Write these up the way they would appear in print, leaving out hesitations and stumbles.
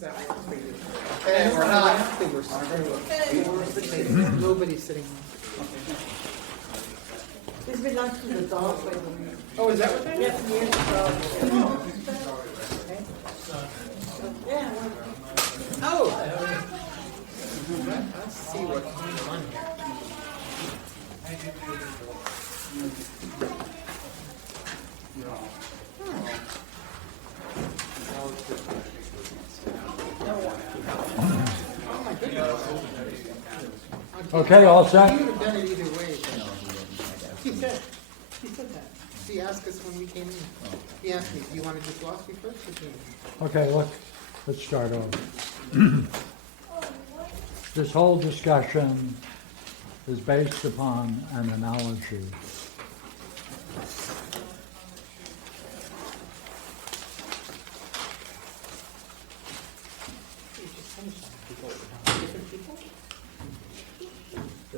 that works for you. And we're not. Nobody's sitting on. This belongs to the dog, by the way. Oh, is that what that is? Yes, here's the dog. Yeah, Oh! Let's see what's going on here. Oh my goodness. Okay, all set? He would have done it either way. He said that. He asked us when we came in. He asked me, do you want to do philosophy first or do you? Okay, let's start over. This whole discussion is based upon an analogy.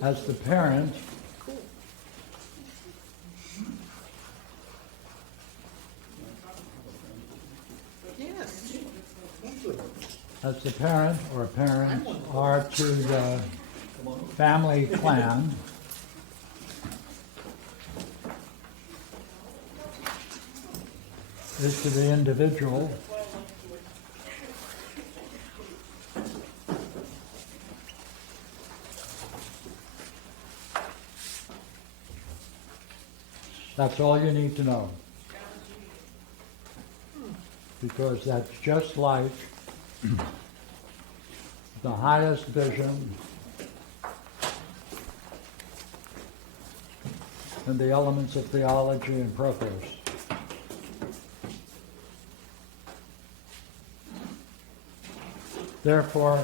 As the parent, Yes. as the parent or parents are to the family clan, is to the individual, that's all you need to know. Because that's just like the highest vision and the elements of theology and Proclus. Therefore,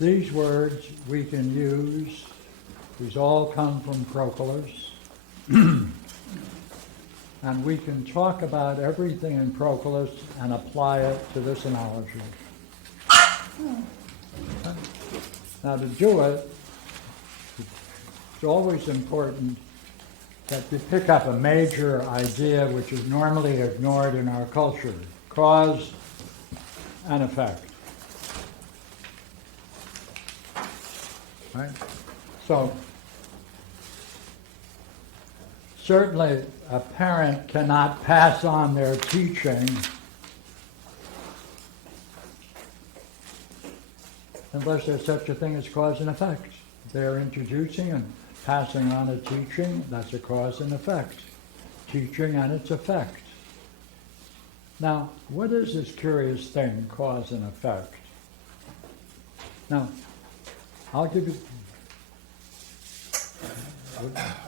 these words we can use, these all come from Proclus, and we can talk about everything in Proclus and apply it to this analogy. Now to do it, it's always important that you pick up a major idea which is normally ignored in our culture, cause and effect. Right? So, certainly a parent cannot pass on their teaching unless there's such a thing as cause and effect. They're introducing and passing on a teaching, that's a cause and effect. Teaching and its effect. Now, what is this curious thing, cause and effect? Now, I'll give you...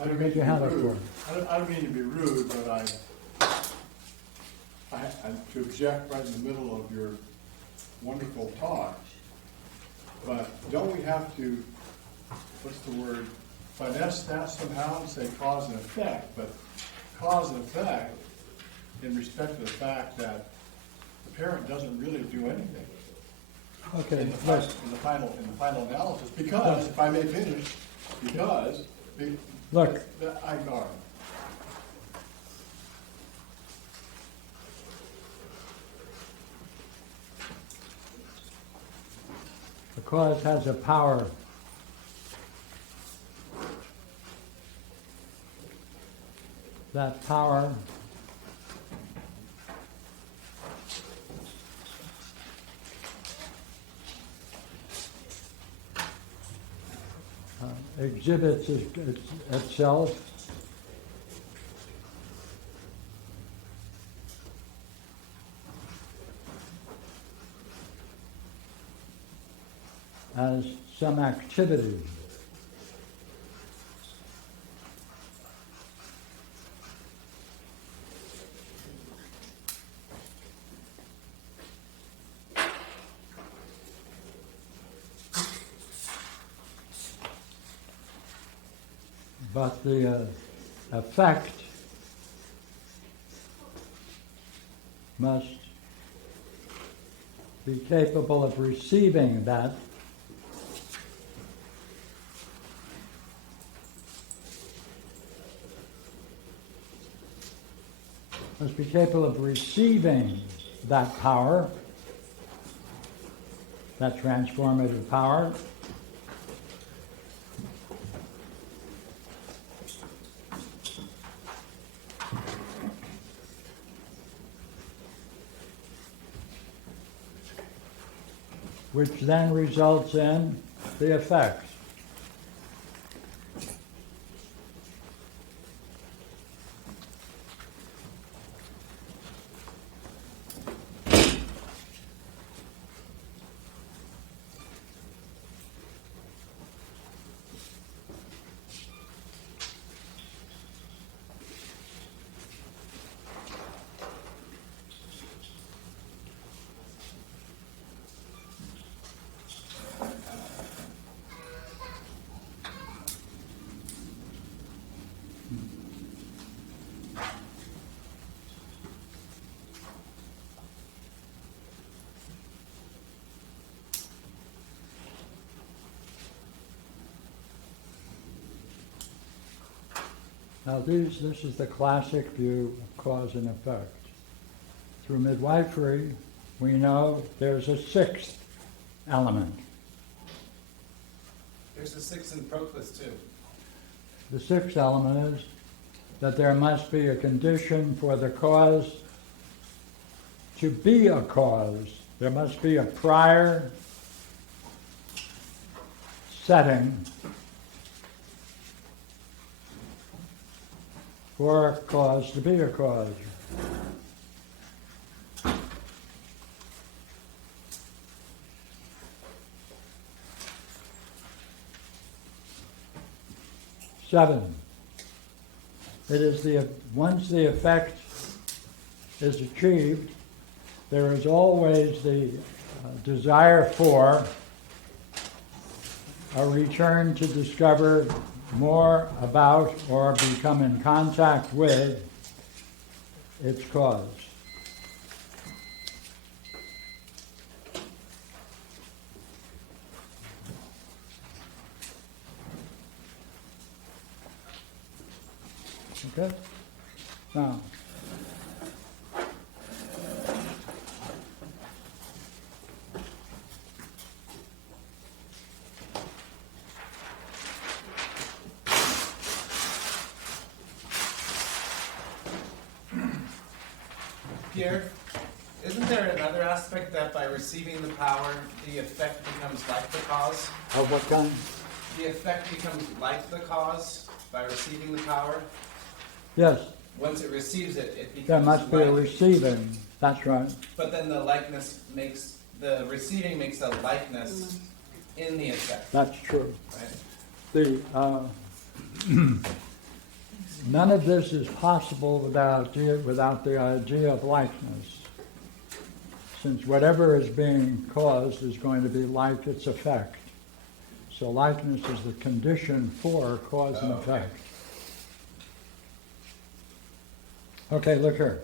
I don't mean to be rude. I don't mean to be rude, but I'm to object right in the middle of your wonderful talk. But don't we have to, what's the word, finesse that somehow and say cause and effect? But cause and effect in respect to the fact that the parent doesn't really do anything Okay, in the final analysis. Because, if I may finish, look, I know. the cause has a power. That power exhibits itself as some activity. But the effect must be capable of receiving that power that transformative power. Which then results in the effects. Now this is the classic view of cause and effect. Through midwifery, we know there's a sixth element. There's a sixth in Proclus too. The sixth element is that there must be a condition for the cause to be a cause. There must be a prior setting for a cause to be a cause. Seven. It is once the effect is achieved, there is always the desire for a return to discover more about or become in contact with its cause. Okay? Now, Pierre, isn't there another aspect that by receiving the power, the effect becomes like the cause? of what kind? The effect becomes like the cause by receiving the power? Yes, Once it receives it, it becomes there must be a like. receiving. That's right. But then the likeness makes, the receiving makes a likeness in the effect, That's true. right? None of this is possible without the idea of likeness, since whatever is being caused is going to be like its effect. So likeness is the condition for cause and effect. Okay, look here.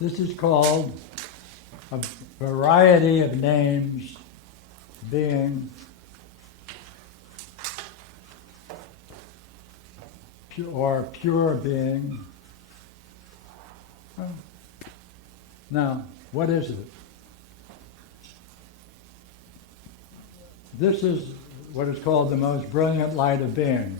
This is called a variety of names being or pure being. Now, what is it? This is what is called the most brilliant light of being.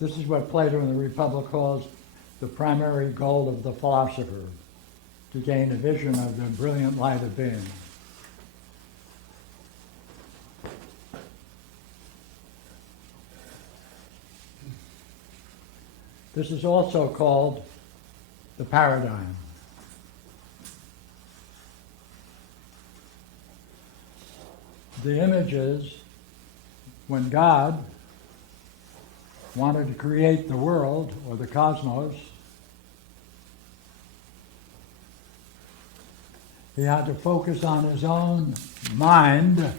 This is what Plato in the Republic calls the primary goal of the philosopher, to gain a vision of the brilliant light of being. This is also called the paradigm. The image is when God wanted to create the world or the cosmos, he had to focus on his own mind.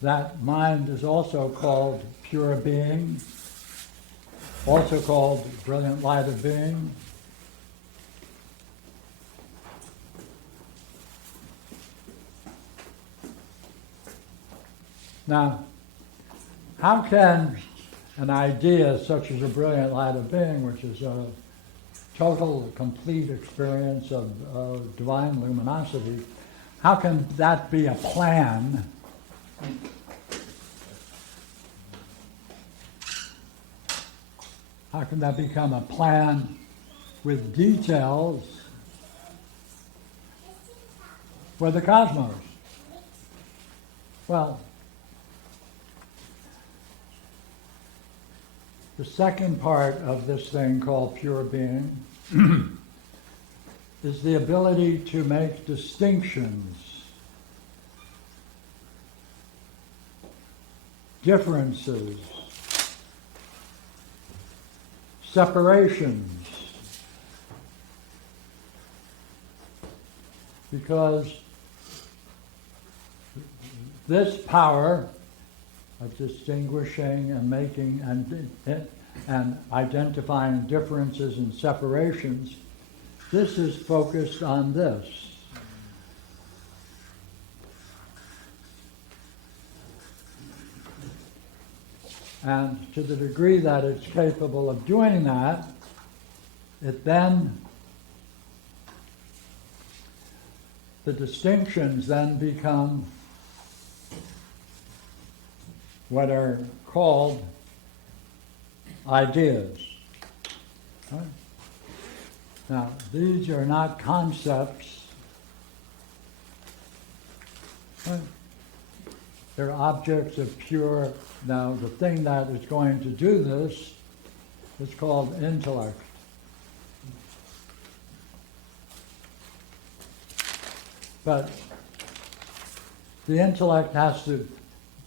That mind is also called pure being, also called brilliant light of being. Now, how can an idea such as a brilliant light of being, which is a total, complete experience of divine luminosity, how can that be a plan? How can that become a plan with details for the cosmos? Well, the second part of this thing called pure being is the ability to make distinctions, differences, separations, because this power of distinguishing and making and identifying differences and separations, this is focused on this. And to the degree that it's capable of doing that, it then, the distinctions then become what are called ideas. Right? Now, these are not concepts. Right? They're objects of pure. Now, the thing that is going to do this is called intellect. But the intellect has to,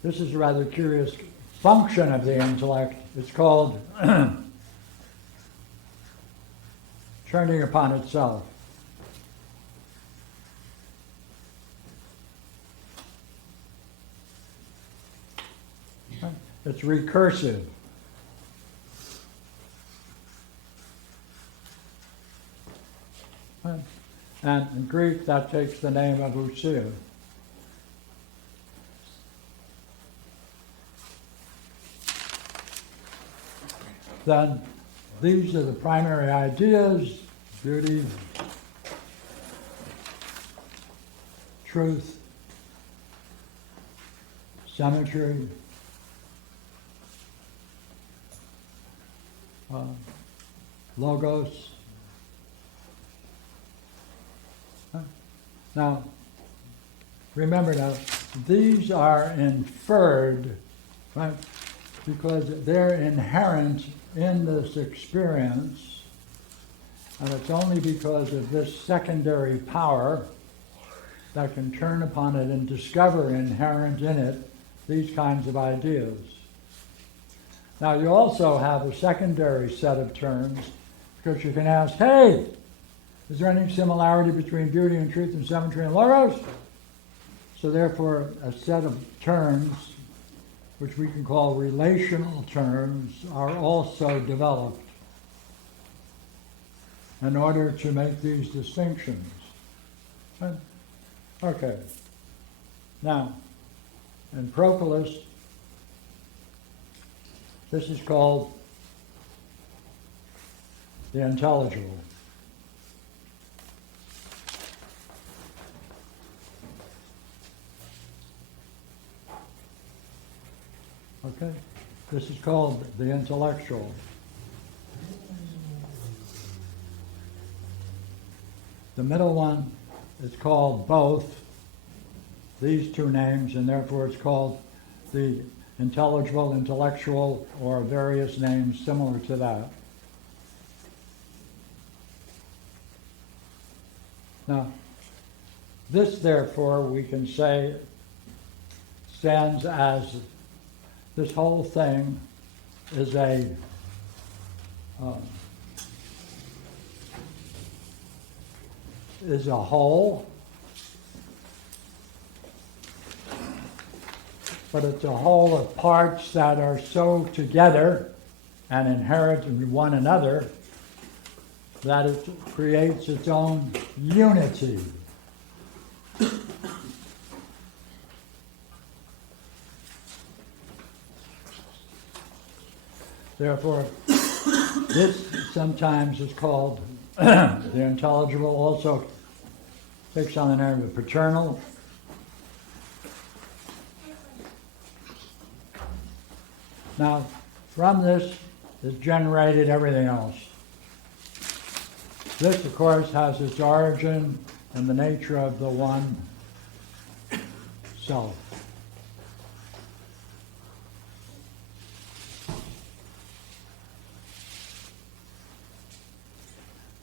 this is a rather curious function of the intellect. It's called turning upon itself. It's recursive. And in Greek, that takes the name of ousia. Then these are the primary ideas: beauty, truth, symmetry, logos. Now, remember now, these are inferred, right? Because they're inherent in this experience, and it's only because of this secondary power that can turn upon it and discover inherent in it these kinds of ideas. Now, you also have a secondary set of terms, because you can ask, hey, is there any similarity between beauty and truth and symmetry and logos? So therefore, a set of terms, which we can call relational terms, are also developed in order to make these distinctions. Okay. Now, in Proclus, this is called the intelligible. Okay? This is called the intellectual. The middle one is called both these two names, and therefore it's called the intelligible, intellectual, or various names similar to that. Now, this, therefore, we can say stands as, this whole thing is a is a whole, but it's a whole of parts that are so together and inherent in one another that it creates its own unity. Therefore, this sometimes is called the intelligible, also takes on the name of paternal. Now, from this is generated everything else. This, of course, has its origin in the nature of the one self.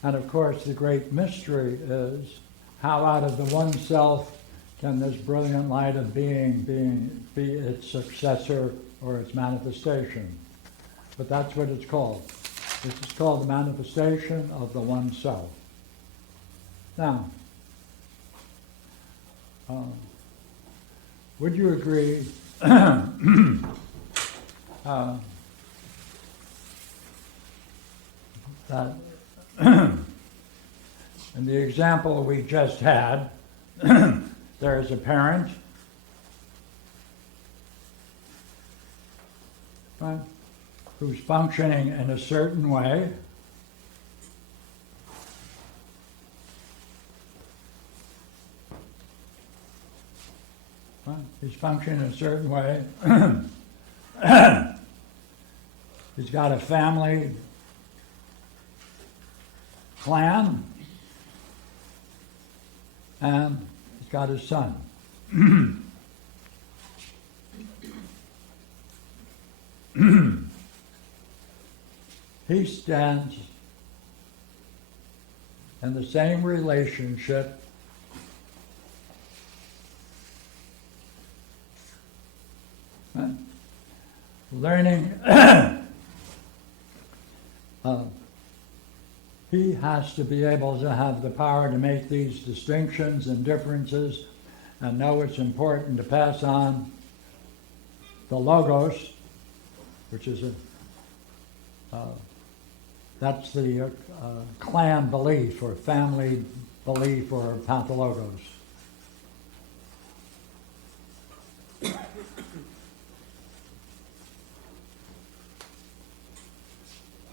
And of course, the great mystery is how out of the one self can this brilliant light of being be its successor or its manifestation. But that's what it's called. This is called the manifestation of the one self. Now, would you agree that in the example we just had, there is a parent, right, who's functioning in a certain way, right? He's functioning in a certain way. He's got a family clan, and he's got his son. He stands in the same relationship learning. He has to be able to have the power to make these distinctions and differences and know it's important to pass on the logos, which is that's the clan belief or family belief or pathologos.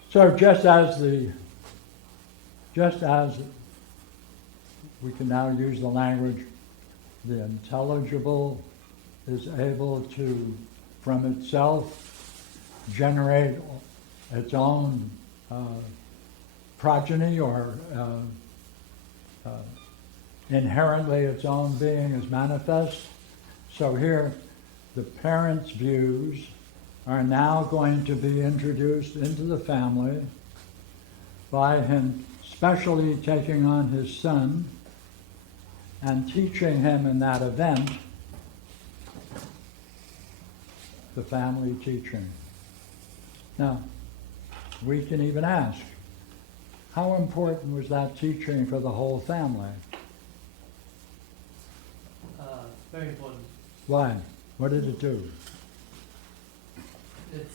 So just as we can now use the language, the intelligible is able to, from itself, generate its own progeny or inherently its own being is manifest. So here, the parent's views are now going to be introduced into the family by him specially taking on his son and teaching him in that event the family teaching. Now, we can even ask, how important was that teaching for the whole family? Very important. Why? What did it do? It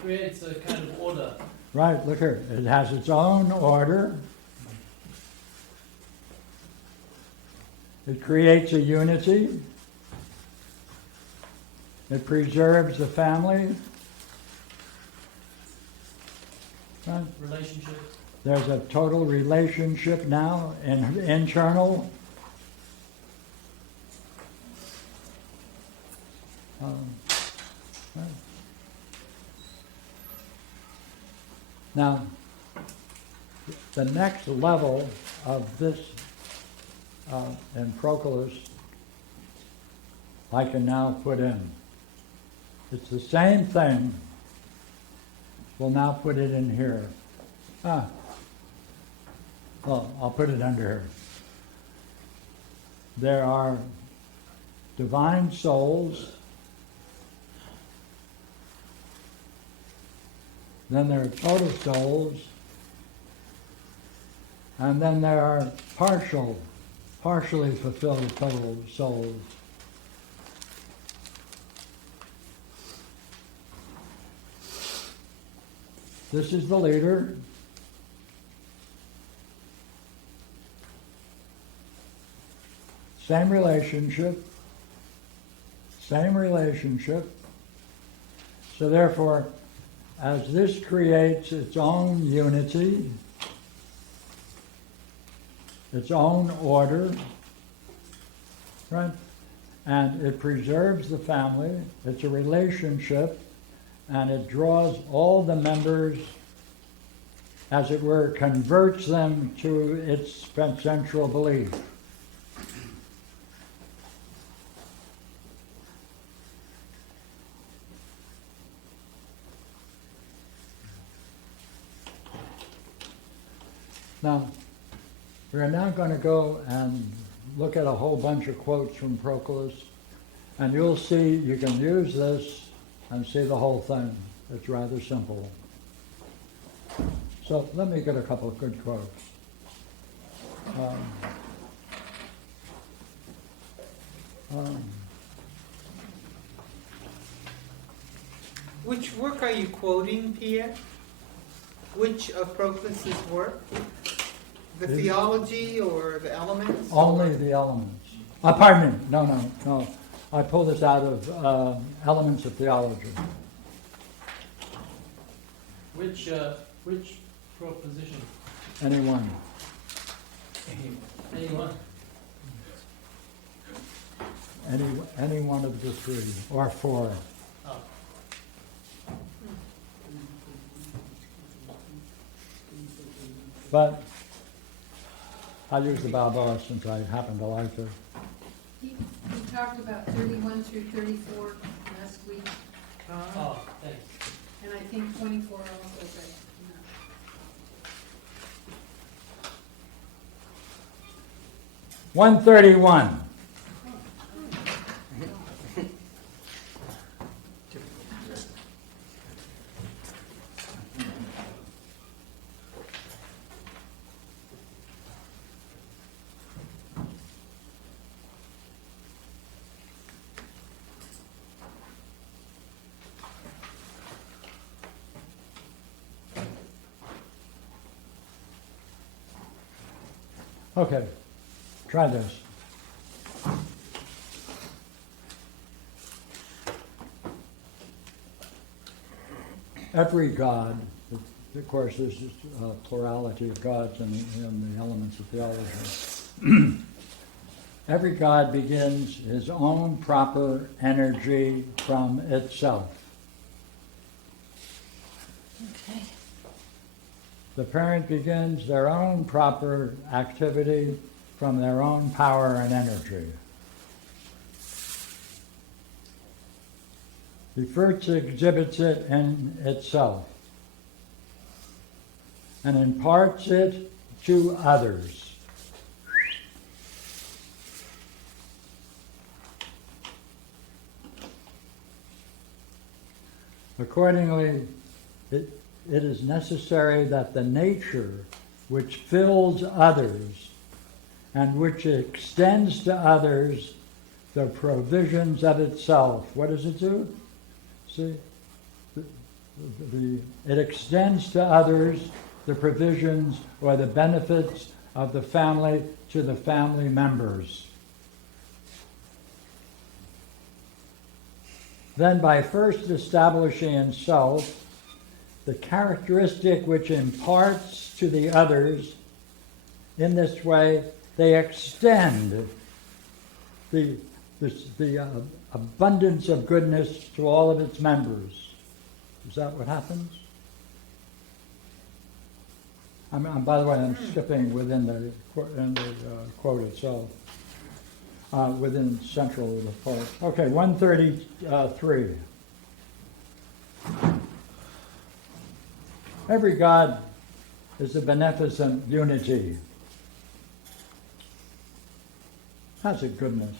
creates a kind of order. Right, look here. It has its own order. It creates a unity. It preserves the family. Right? Relationship. There's a total relationship now, internal. Right. Now, the next level of this in Proclus, I can now put in. It's the same thing. We'll now put it in here. Well, I'll put it under here. There are divine souls. Then there are total souls. And then there are partially fulfilled souls. This is the leader. Same relationship. So therefore, as this creates its own unity, its own order, right? And it preserves the family, it's a relationship, and it draws all the members, as it were, converts them to its central belief. Now, we're now going to go and look at a whole bunch of quotes from Proclus, and you'll see you can use this and see the whole thing. It's rather simple. So let me get a couple of good quotes. Which work are you quoting, Pierre? Which of Proclus's work? The theology or the elements? Only the elements. Pardon me. No. I pulled this out of Elements of Theology. Which proposition? Anyone. Anyone? Any one of the three, or four. Oh. But I use the Balboa since I happen to like it. He talked about 31 through 34 last week, Oh, thanks. and I think 24 also, but no. 131. Okay, try this. Every God, of course, there's a plurality of gods in the Elements of Theology. Every God begins his own proper energy from itself. Okay. The parent begins their own proper activity from their own power and energy. He first exhibits it in itself and imparts it to others. Accordingly, it is necessary that the nature which fills others and which extends to others the provisions of itself. What does it do? See? It extends to others the provisions or the benefits of the family to the family members. Then by first establishing in self the characteristic which imparts to the others, in this way they extend the abundance of goodness to all of its members. Is that what happens? By the way, I'm skipping within the quote itself, within central of the part. Okay, 133. Every God is a beneficent unity. That's a goodness.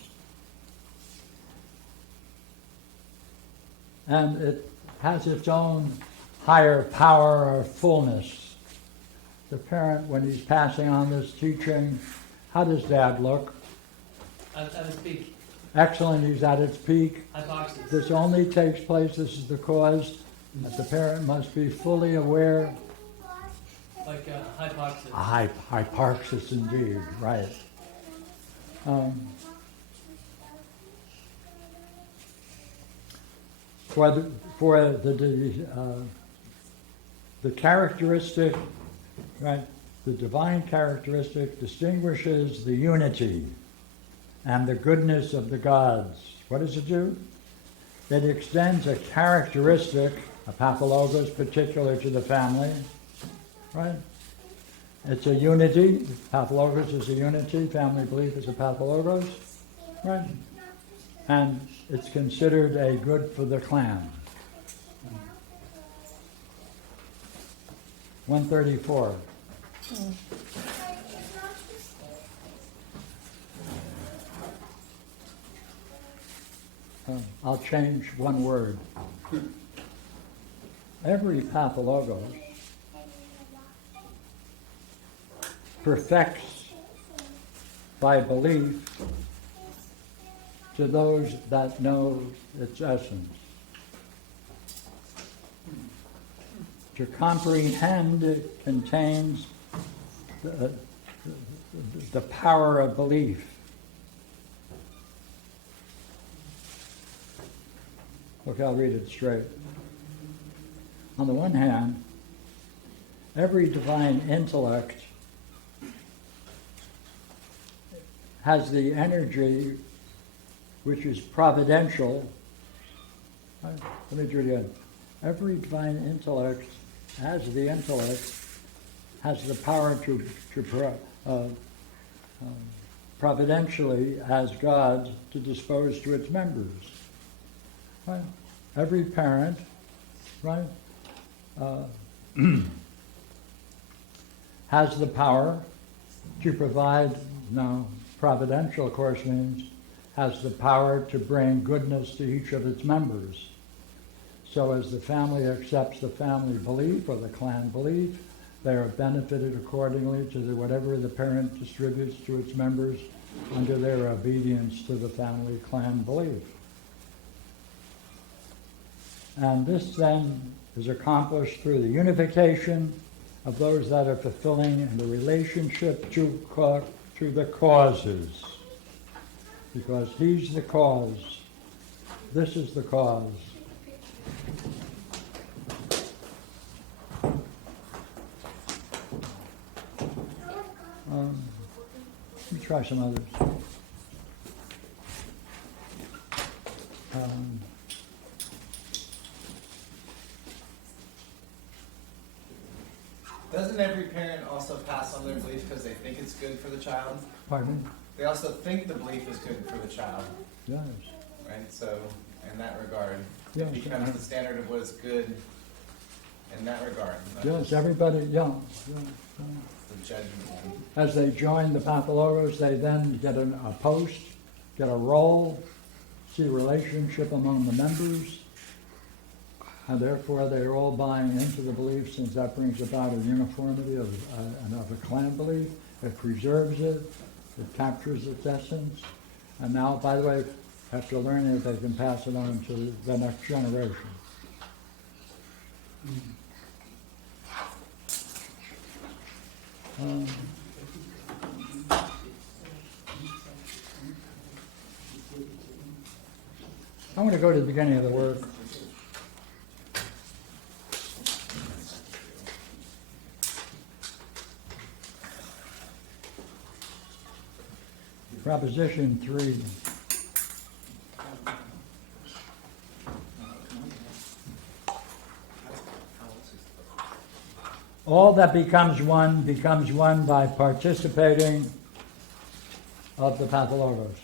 And it has its own higher power or fullness. the parent, when he's passing on this teaching, how does dad look? At its peak, Excellent, he's at its peak. hypoxia. This only takes place, this is the cause, that the parent must be fully aware. Like hypoxia. Hyparxis indeed, right. For the characteristic, right, the divine characteristic distinguishes the unity and the goodness of the gods. What does it do? It extends a characteristic, a pathologos particular to the family, right? It's a unity. Pathologos is a unity. Family belief is a pathologos, right? And it's considered a good for the clan. 134. I'll change one word. Every pathologos perfects by belief to those that know its essence. To comprehend it contains the power of belief. Okay, I'll read it straight. On the one hand, every divine intellect has the energy which is providential. Let me do it again. Every divine intellect has the power to providentially, as God, to dispose to its members. Right? Every parent, right, has the power to provide. Now, providential, of course, means has the power to bring goodness to each of its members. So as the family accepts the family belief or the clan belief, they are benefited accordingly to whatever the parent distributes to its members under their obedience to the family clan belief. And this then is accomplished through the unification of those that are fulfilling in the relationship to the causes. Because he's the cause. This is the cause. Let me try some others. Doesn't every parent also pass on their belief because they think it's good for the child? Pardon me? They also think the belief is good for the child, Yes. right? So, in that regard, Yes. it becomes the standard of what is good in that regard. not Yes, just everybody, yeah. The judgment. As they join the pathologos, they then get a post, get a role, see a relationship among the members, and therefore they are all buying into the belief, since that brings about a uniformity of a clan belief. It preserves it, it captures its essence, and now, by the way, after learning it, they can pass it on to the next generation. I want to go to the beginning of the work. Proposition 3. All that becomes one by participating of the pathologos.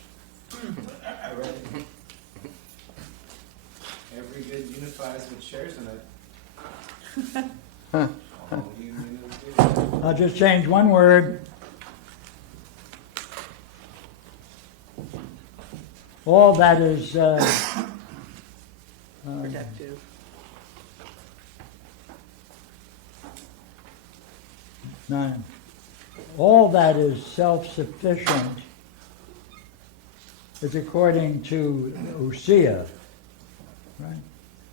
Every good unifies what shares in it. All union is good. I'll just change one word. All that is Productive. 9. All that is self-sufficient is according to ousia, right?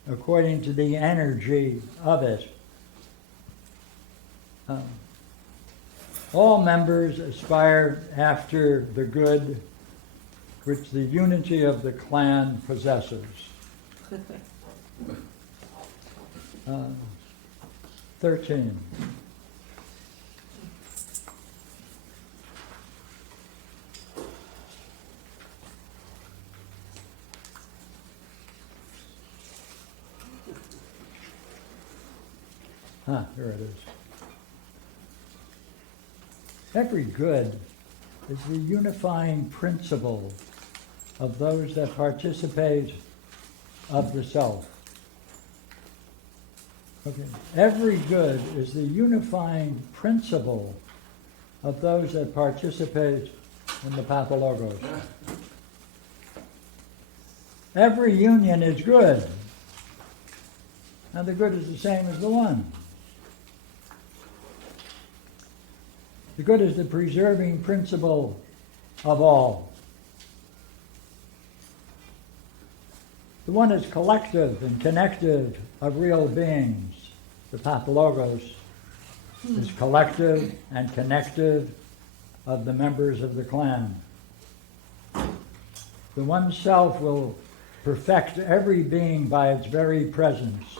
According to the energy of it. All members aspire after the good which the unity of the clan possesses. 13. Here it is. Every good is the unifying principle of those that participate of the self. Okay. Every good is the unifying principle of those that participate in the pathologos. Every union is good, and the good is the same as the one. The good is the preserving principle of all. The one is collective and connective of real beings. The pathologos is collective and connective of the members of the clan. The one self will perfect every being by its very presence.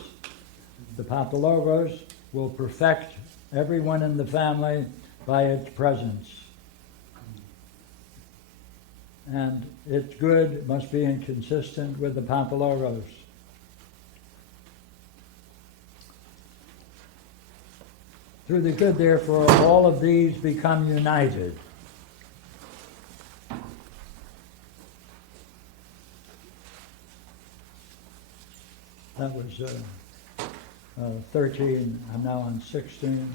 The pathologos will perfect everyone in the family by its presence. And its good must be inconsistent with the pathologos. Through the good, therefore, all of these become united. That was 13. I'm now on 16.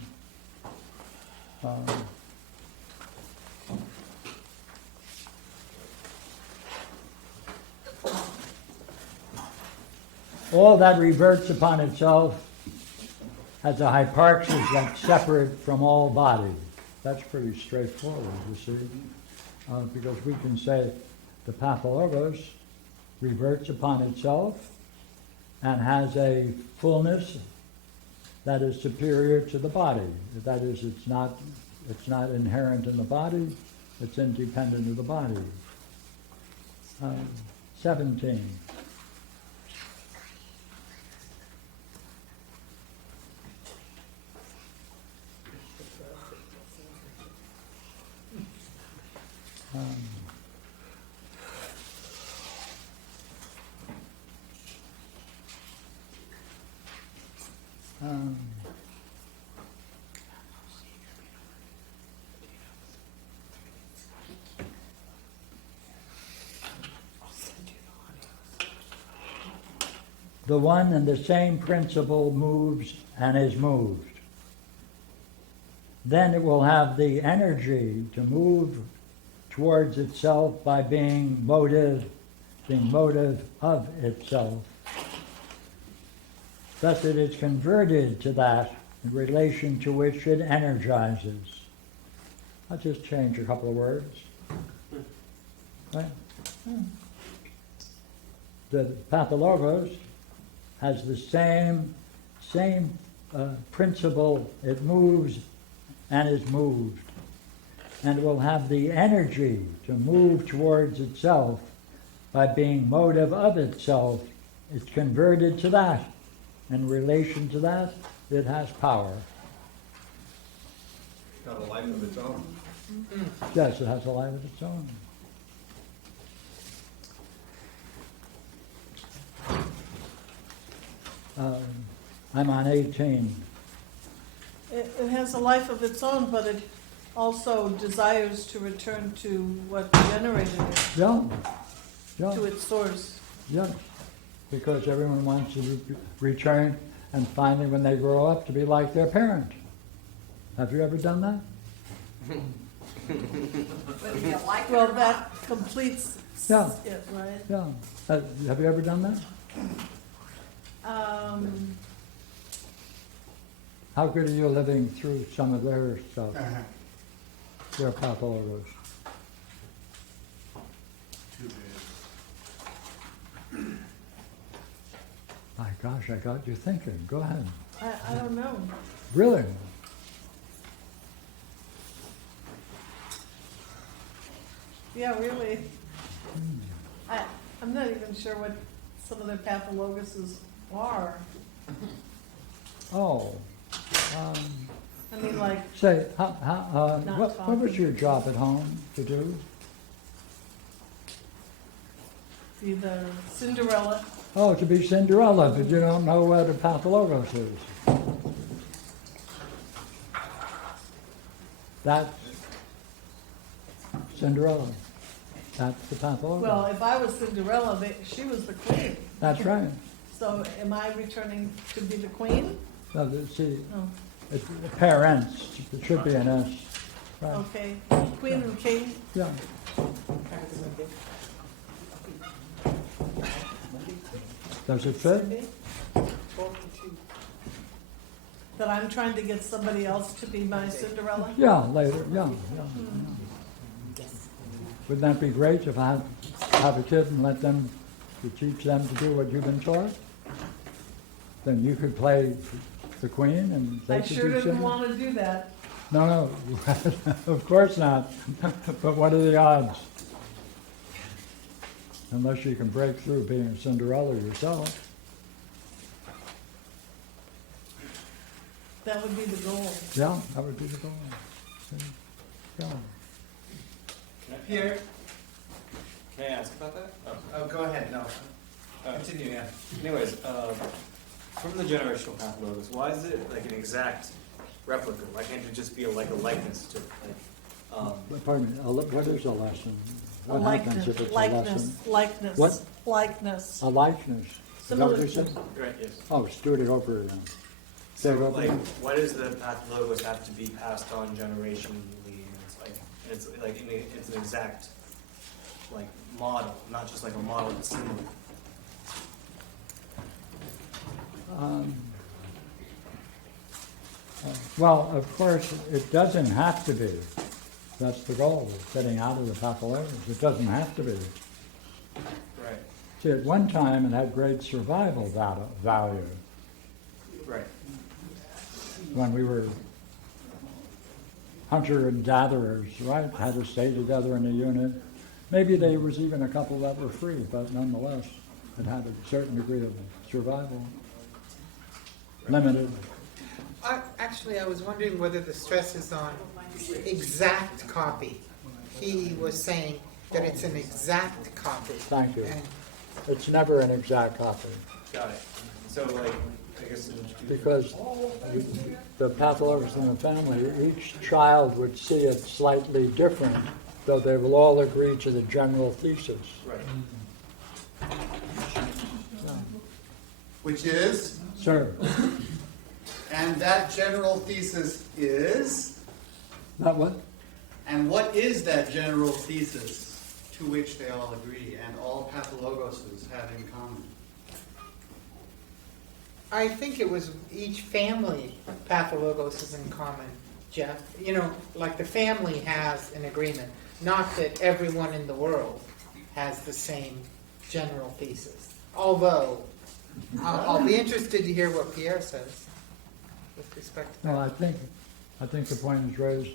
All that reverts upon itself has a hyparxis that's separate from all body. That's pretty straightforward, you see, because we can say the pathologos reverts upon itself and has a fullness that is superior to the body. That is, it's not inherent in the body, it's independent of the body. 17. The one and the same principle moves and is moved. Then it will have the energy to move towards itself by being motive of itself. Thus it is converted to that in relation to which it energizes. I'll just change a couple of words. Right? The pathologos has the same principle. It moves and is moved, and will have the energy to move towards itself by being motive of itself. It's converted to that. In relation to that, it has power. Got a life of its own. Yes, it has a life of its own. I'm on 18. It has a life of its own, but it also desires to return to what generated it, Yeah, to its source. yeah. Because everyone wants to return, and finally when they grow up to be like their parent. Have you ever done that? Well, that completes Yeah. it, right? Yeah. Have you ever done that? How good are you living through some of their stuff, their pathologos? Too big. My gosh, I got you thinking. Go ahead. I don't know. Really? Yeah, really. I'm not even sure what some of their pathologuses are. Oh. I mean, like, Say, Not what was talking. your job at home to do? either Cinderella, Oh, to be Cinderella, but you don't know what a pathologos is. That's Cinderella. That's the pathologos. well, if I was Cinderella, she was the queen. That's right. So am I returning to be the queen? No, see, Oh, it's parents. It should be an S. Right. okay. Queen and king? Yeah. Does it fit? That I'm trying to get somebody else to be my Cinderella? Yeah, later. Yeah. Wouldn't that be great if I have a kid and let them to teach them to do what you've been taught? Then you could play the queen and they I could sure do didn't Cinderella. want to do that. No, of course not. But what are the odds? Unless you can break through being Cinderella yourself. That would be the goal. Yeah, that would be the goal. Yeah. Pierre, Can I ask about that? oh, go ahead, no. Continue, yeah. Anyways, from the generational pathologos, why is it like an exact replica? Why can't it just be like a likeness to it? Pardon me, what is a lesson? A What happens if it's a lesson? likeness. What? Likeness. A likeness. Is that what you Similar said? Right, yes. Oh, steward it over again. Say it So over like, again. why does the pathologos have to be passed on generationally? It's an exact like model, not just like a model that's similar. Well, of course, it doesn't have to be. That's the goal, of getting out of the pathologos. It doesn't have to be. Right. See, at one time, it had great survival value. Right. When we were hunter and gatherers, right? Had to stay together in a unit. Maybe there was even a couple that were free, but nonetheless, it had a certain degree of survival. Limited. I was wondering whether the stress is on exact copy. He was saying that it's an exact copy. Thank you. And It's never an exact copy, Got it. So like, I guess because the pathologist in the family, each child would see it slightly different, though they will all agree to the general thesis. right. Which is, Sir, and that general thesis is, that what? and what is that general thesis to which they all agree and all pathologoses have in common? I think it was each family pathologos is in common, Jeff. You know, like the family has an agreement, not that everyone in the world has the same general thesis. Although, I'll be interested to hear what Pierre says with respect to No, that. I think the point is raised,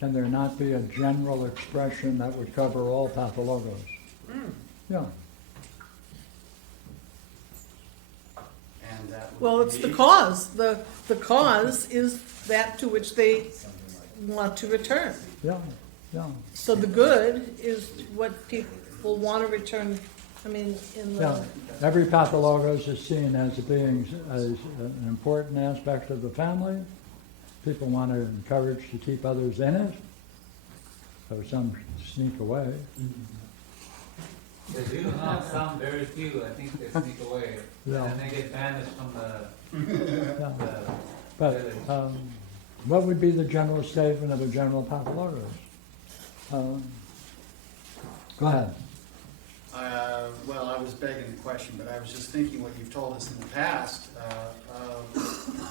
can there not be a general expression that would cover all pathologos? Yeah. And that would Well, it's the be- cause. The cause is that to which they want to return. Yeah, yeah, So the good is what people want to return, I mean, in yeah. the, Every pathologos is seen as being an important aspect of the family. People want to encourage to keep others in it, so some sneak away. They do have some, very few, I think they sneak away. Yeah. And they get banished from the, Yeah. the But village. what would be the general statement of a general pathologos? Go ahead. Well, I was begging the question, but I was just thinking what you've told us in the past.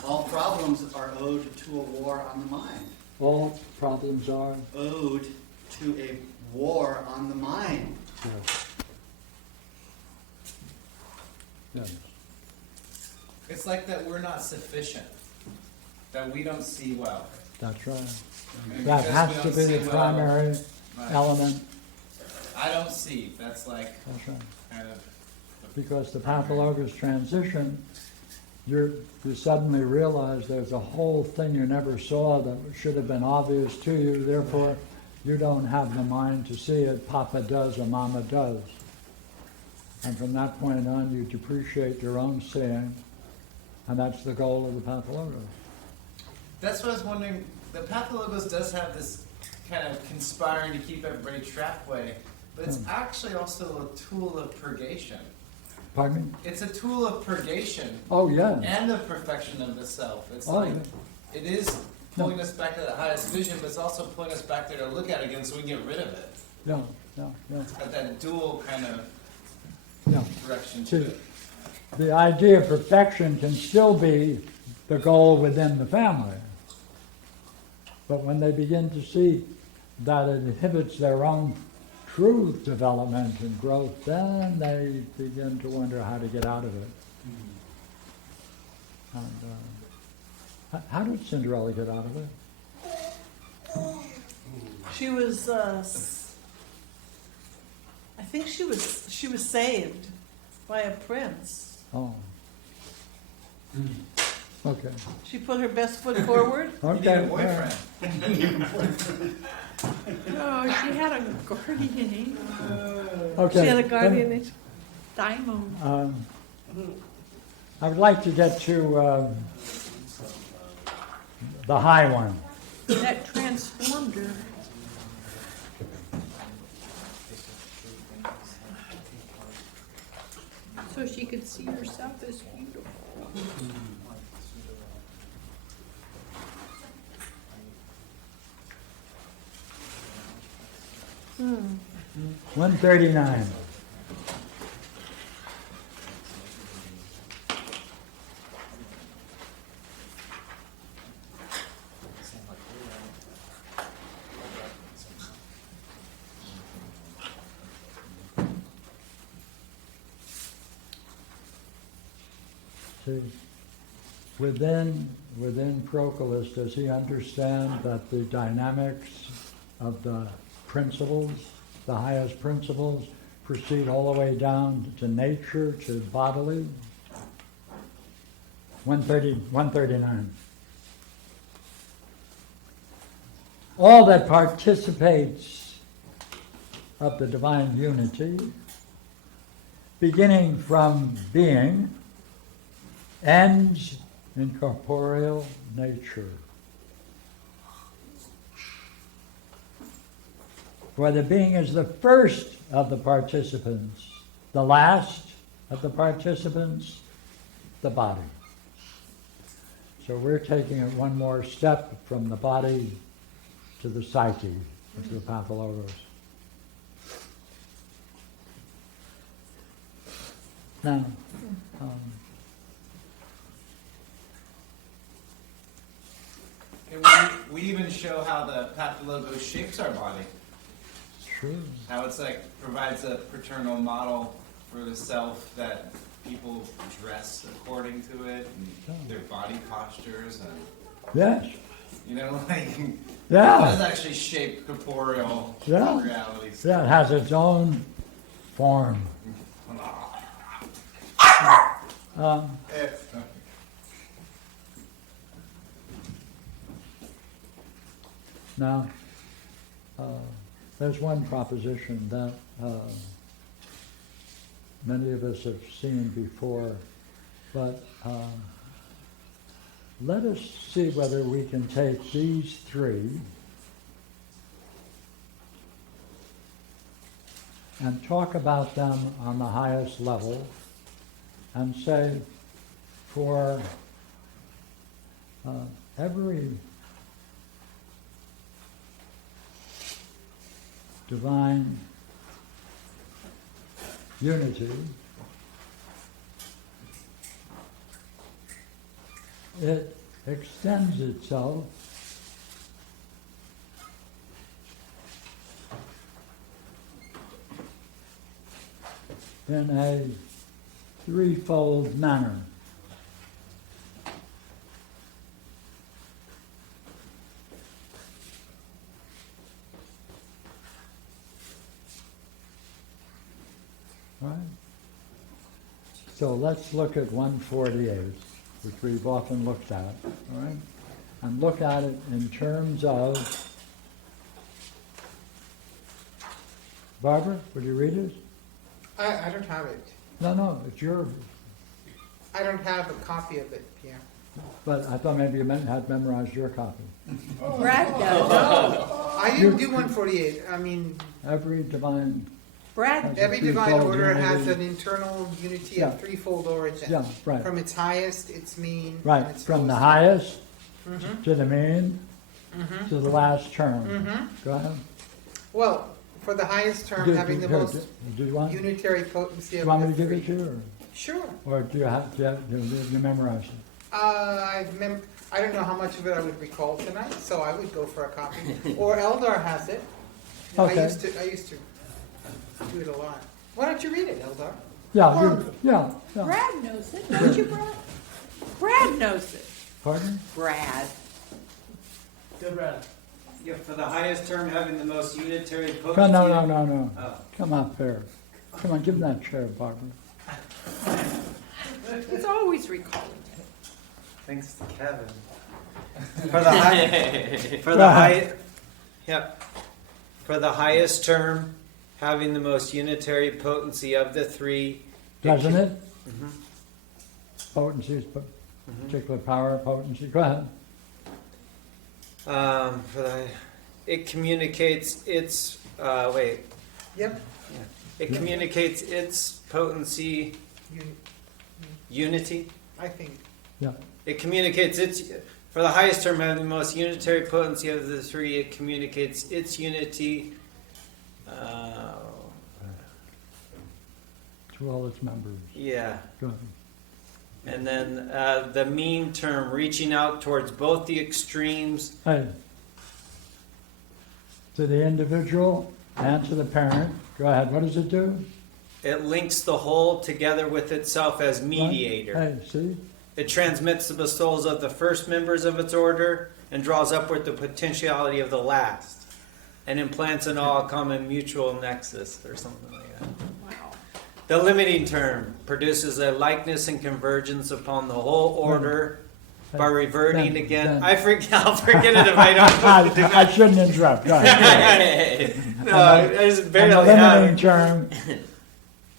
All problems are owed to a war on the mind. All problems are, Owed to a war on the mind. yes. Yes. It's like that we're not sufficient, that we don't see well. That's right. And That because has we to don't be see the well, primary right. element. I don't see, that's like That's right. kind of, Because the pathologous transition, you suddenly realize there's a whole thing you never saw that should have been obvious to you. Therefore, you don't have the mind to see it. Papa does or Mama does. And from that point on, you depreciate your own seeing, and that's the goal of the pathologos. that's what I was wondering, the pathologos does have this kind of conspiring to keep everybody trapped way, but it's actually also a tool of purgation. Pardon me? It's a tool of purgation Oh, yeah. and of perfection of the self. It's Oh, like, yeah. it is pulling us back to the highest vision, but it's also pulling us back there to look at it again so we can get rid of it. Yeah, yeah, yeah, It's got that dual kind of yeah. direction See, to it. the idea of perfection can still be the goal within the family. But when they begin to see that it inhibits their own truth development and growth, then they begin to wonder how to get out of it. And, how did Cinderella get out of it? She was, I think she was saved by a prince. Oh. Okay. She put her best foot forward. You need Okay. a boyfriend. Oh, she had a guardian angel. Okay. She had a guardian angel. Daimon. I would like to get to the high one. That transformed her. So she could see herself as beautiful. Hmm. 139. See, within Proclus, does he understand that the dynamics of the principles, the highest principles, proceed all the way down to nature, to bodily? 139. All that participates of the divine unity, beginning from being, ends in corporeal nature. For the being is the first of the participants, the last of the participants, the body. So we're taking it one more step from the body to the psyche, to the pathologos. Now, And we even show how the pathologos shapes our body. true. How it's like provides a paternal model for the self that people dress according to it and their body postures and Yes. you know like it Yeah. does actually shape corporeal Yeah. realities. Yeah, it has its own form. Now, there's one proposition that many of us have seen before, but let us see whether we can take these three and talk about them on the highest level and say for every divine unity, it extends itself in a threefold manner. Right? So let's look at 148, which we've often looked at, all right? And look at it in terms of, Barbara, would you read it? I don't have it. No, it's yours. I don't have a copy of it, Pierre. But I thought maybe you had memorized your copy. Brad does. No, I didn't do 148. I mean, Every divine, Brad, That's every a divine threefold order has unity. an internal unity Yeah. of threefold origin. yeah, right, From its highest, its mean, and right, its from the lowest. highest Mhm, to the mean mhm, to the last term. mhm. Go ahead. Well, for the highest term, Do- having the do- most do you want, do unitary potency you of want me the to give it three. to you, Sure. or do you memorize it? I don't know how much of it I would recall tonight, so I would go for a copy. Or Eldar has it. Okay. I used to do it a lot. Why don't you read it, Eldar? Yeah, Or- yeah. Brad knows it, don't you, Brad? Brad knows it. Pardon? Brad. Good, Brad. Yeah, for the highest term having the most unitary potency. No. Oh. Come up there. Come on, give him that chair, Barbara. He's always recalling it. Thanks to Kevin. For the for the highest term, having the most unitary potency of the three. Doesn't it? Mhm. Potency is Mhm. particular power, potency. Go ahead. It communicates its Yep. It communicates its potency, unity. I think. Yeah. It communicates its, for the highest term having the most unitary potency of the three, it communicates its unity To all its members. yeah. Go ahead. And then the mean term, reaching out towards both the extremes. Hey. To the individual and to the parent. Go ahead. What does it do? It links the whole together with itself as mediator. Hey, see? It transmits the bestowals of the first members of its order and draws upward the potentiality of the last, and implants in all a common mutual nexus, or something like that. Wow. The limiting term produces a likeness and convergence upon the whole order by reverting Then- again. then- I'll forget it if I don't. I shouldn't interrupt. Go ahead. No, I just And the barely limiting have. term.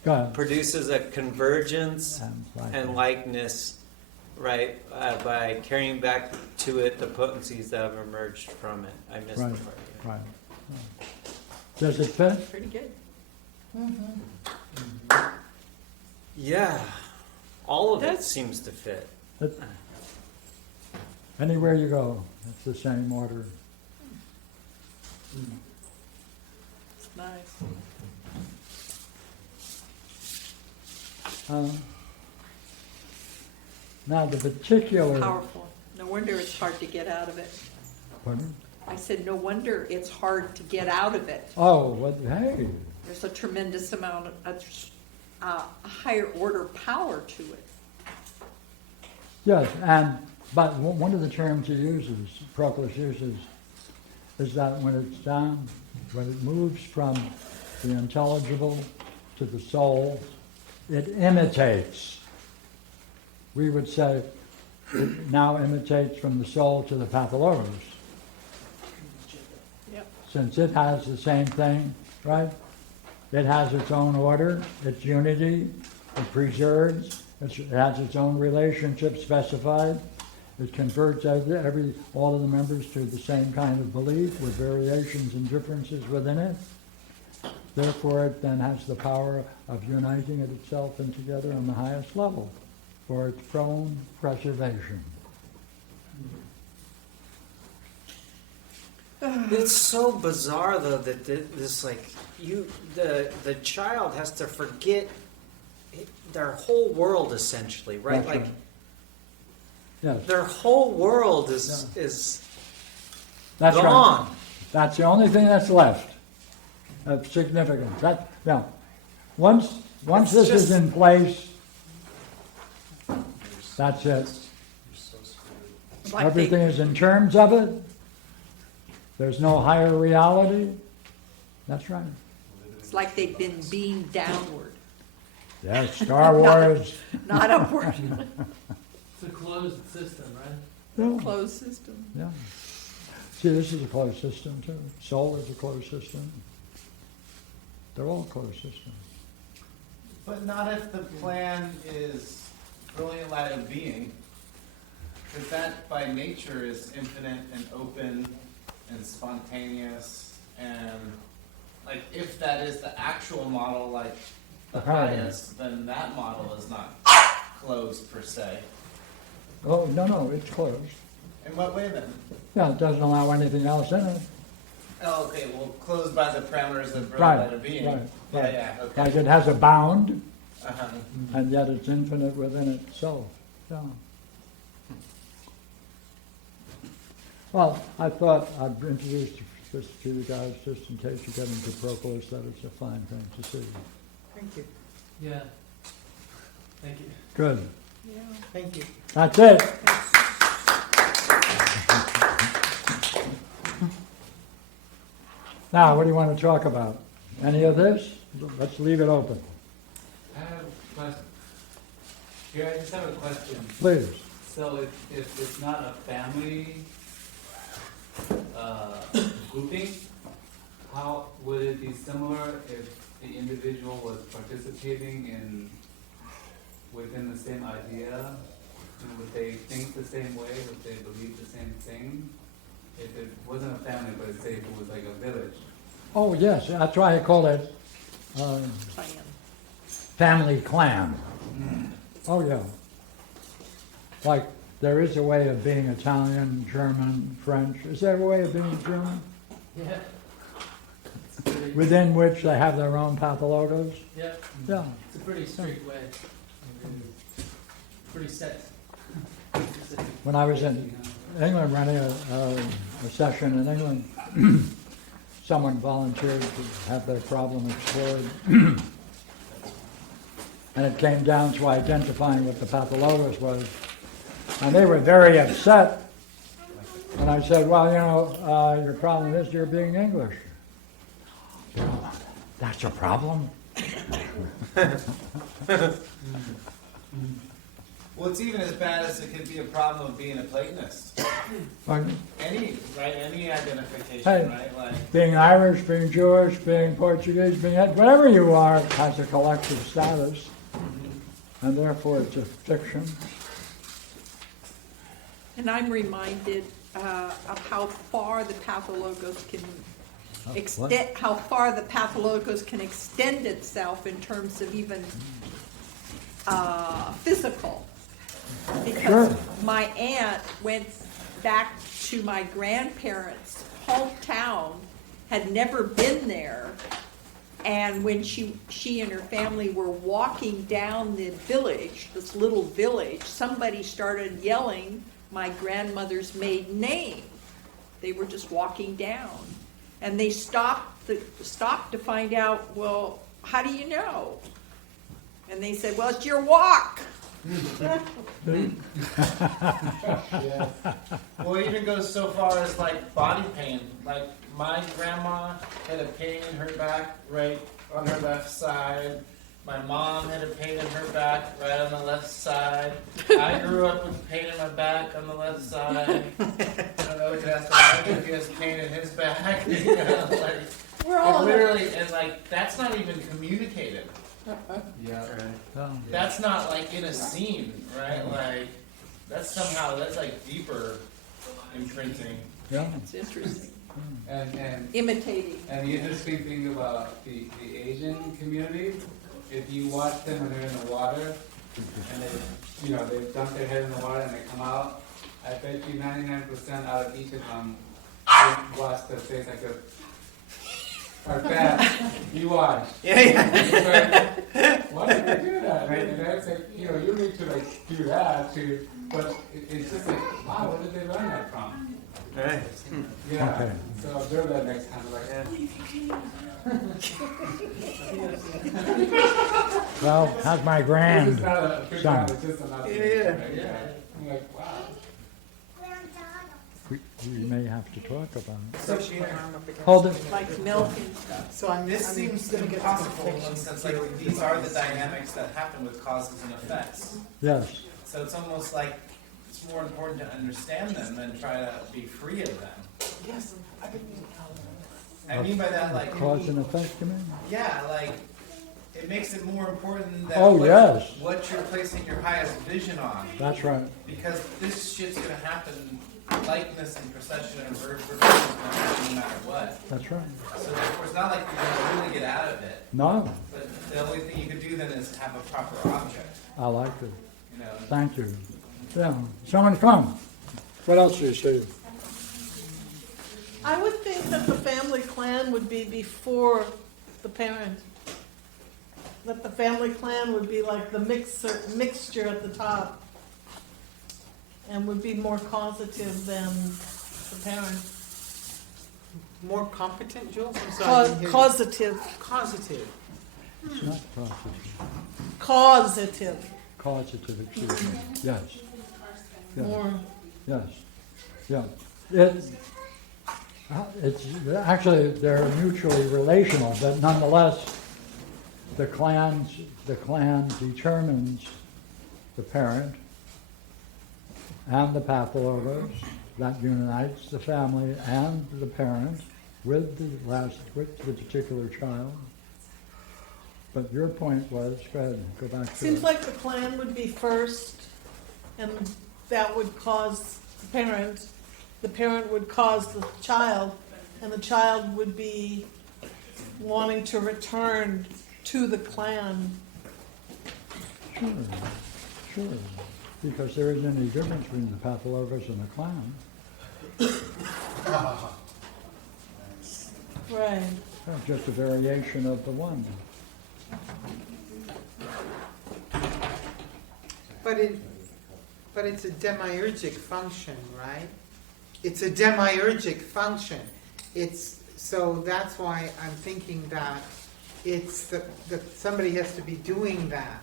Go ahead. Produces a convergence And and likeness, right, by carrying back to it the potencies that have emerged from it. I missed Right. the part. Yeah. Right. Does it fit? Pretty good. Yeah, all of it That's- seems to fit. Anywhere you go, it's the same order. It's nice. Now the particular. Powerful. No wonder it's hard to get out of it. Pardon? I said, no wonder it's hard to get out of it. Oh, what? Hey, There's a tremendous amount of higher order power to it. yes, but one of the terms he uses, Proclus uses, is that when it's down, when it moves from the intelligible to the soul, it imitates. We would say it now imitates from the soul to the pathologos. Yep. Since it has the same thing, right? It has its own order, its unity, it preserves, it has its own relationship specified. It converts all of the members to the same kind of belief with variations and differences within it. Therefore, it then has the power of uniting it itself and together on the highest level for its own preservation. It's so bizarre though that this like the child has to forget their whole world essentially, right? That's Like right. Yes, their whole world is that's gone. right. That's the only thing that's left of significance. Once It's this just- is in place, that's it. You're so screwed. It's like Everything is in terms of it. There's no higher reality. That's right. It's like they've been beamed downward, Yes, Star Wars. not upward. It's a closed system, right? Yeah. Closed system. Yeah. See, this is a closed system too. Soul is a closed system. They're all closed systems. But not if the plan is brilliant light of being, because that by nature is infinite and open and spontaneous, and like if that is the actual model, like the Right. highest, then that model is not closed per se. Oh, no, it's closed. In what way then? Yeah, it doesn't allow anything else in it. Oh, okay, well, closed by the parameters of brilliant Right, light of being. right, right. Yeah, Like okay. it has a bound, Uh-huh. and yet it's infinite within itself. Yeah. Well, I thought I'd introduce this to you guys just in case you get into Proclus, that it's a fine thing to see. Thank you, Yeah. Thank you. Good. Yeah. thank you. That's it. Now, what do you want to talk about? Any of this? Let's leave it open. I have a question. Here, I just have a question. Please. So if it's not a family grouping, how would it be similar if the individual was participating within the same idea? And would they think the same way? Would they believe the same thing? If it wasn't a family, but say if it was like a village. Oh, yes, that's why I call it Plan. family clan. Oh, yeah. Like, there is a way of being Italian, German, French. Is there a way of being German? Yeah. Within which they have their own pathologos? Yeah. Yeah. It's a pretty strict way. Pretty set. When I was in England running a session in England, someone volunteered to have their problem explored. And it came down to identifying what the pathologos was. And they were very upset. And I said, well, you know, your problem is you're being English. Oh, that's a problem? Well, it's even as bad as it could be a problem of being a Platonist. Pardon? Any identification, Hey. right? Like, Being Irish, being Jewish, being Portuguese, being whatever you are has a collective status. And therefore it's a fiction. And I'm reminded of how far the pathologos can extend itself in terms of even physical. Because Sure. my aunt went back to my grandparents' hometown, had never been there, and when she and her family were walking down the village, this little village, somebody started yelling my grandmother's maiden name. They were just walking down, and they stopped to find out, well, how do you know? And they said, well, it's your walk. yeah. Well, it even goes so far as like body pain. Like my grandma had a pain in her back right on her left side. My mom had a pain in her back right on the left side. I grew up with pain in my back on the left side. I don't know, we could ask him if he has pain in his back. You know, like, We're all literally, and like that's not even communicated. Yeah. That's not like in a scene, right? Like that's somehow that's like deeper imprinting. Yeah. It's interesting. And Imitating. And the interesting thing about the Asian community, if you watch them when they're in the water, and they dump their head in the water and they come out, I bet you 99% out of each of them they watch the face and go, or that, you watch. Yeah, yeah. It's like, why did they do that? Right? And it's like, you need to like do that too, but it's just like, wow, where did they learn that from? Right. Yeah. Okay. So observe that next time, like, Well, how's my this is grand? not a good son. time, it's just another. Yeah. I'm like, wow. We may have to talk about it. So she and I'm up against Hold it. Like milk and stuff. So I'm, This I'm seems gonna get to impossible in confliction one sense, theory. like, these are the dynamics that happen with causes and effects. Yes, So it's almost like it's more important to understand them than try to be free of them. Yes, I've been using I mean by that, like, cause and effect, you mean? yeah, like, it makes it more important that Oh, yes. what you're placing your highest vision on. That's right. Because this shit's gonna happen, likeness and procession and reversion is gonna happen no matter what. That's right. So therefore, it's not like you're gonna really get out of it. No, But the only thing you can do then is have a proper object, I like it. you know? Thank you. Yeah, someone come. What else do you see? I would think that the family clan would be before the parent. That the family clan would be like the mixture at the top. And would be more causative than the parent. more competent, Jules? I'm sorry. I didn't hear you. Causative, Causative. It's not causative. causative, Causative, excuse me. Yes. Yes. more. Yes. Yeah. It's actually, they're mutually relational, but nonetheless, the clan determines the parent and the pathologos that unites the family and the parent with the particular child. But your point was, go ahead, go back to Seems it. like the clan would be first, and that would cause the parent would cause the child, and the child would be wanting to return to the clan. Sure, because there isn't any difference between the pathologos and the clan. Right. It's just a variation of the one. But it's a demiurgic function, right? It's a demiurgic function. So that's why I'm thinking that it's that somebody has to be doing that.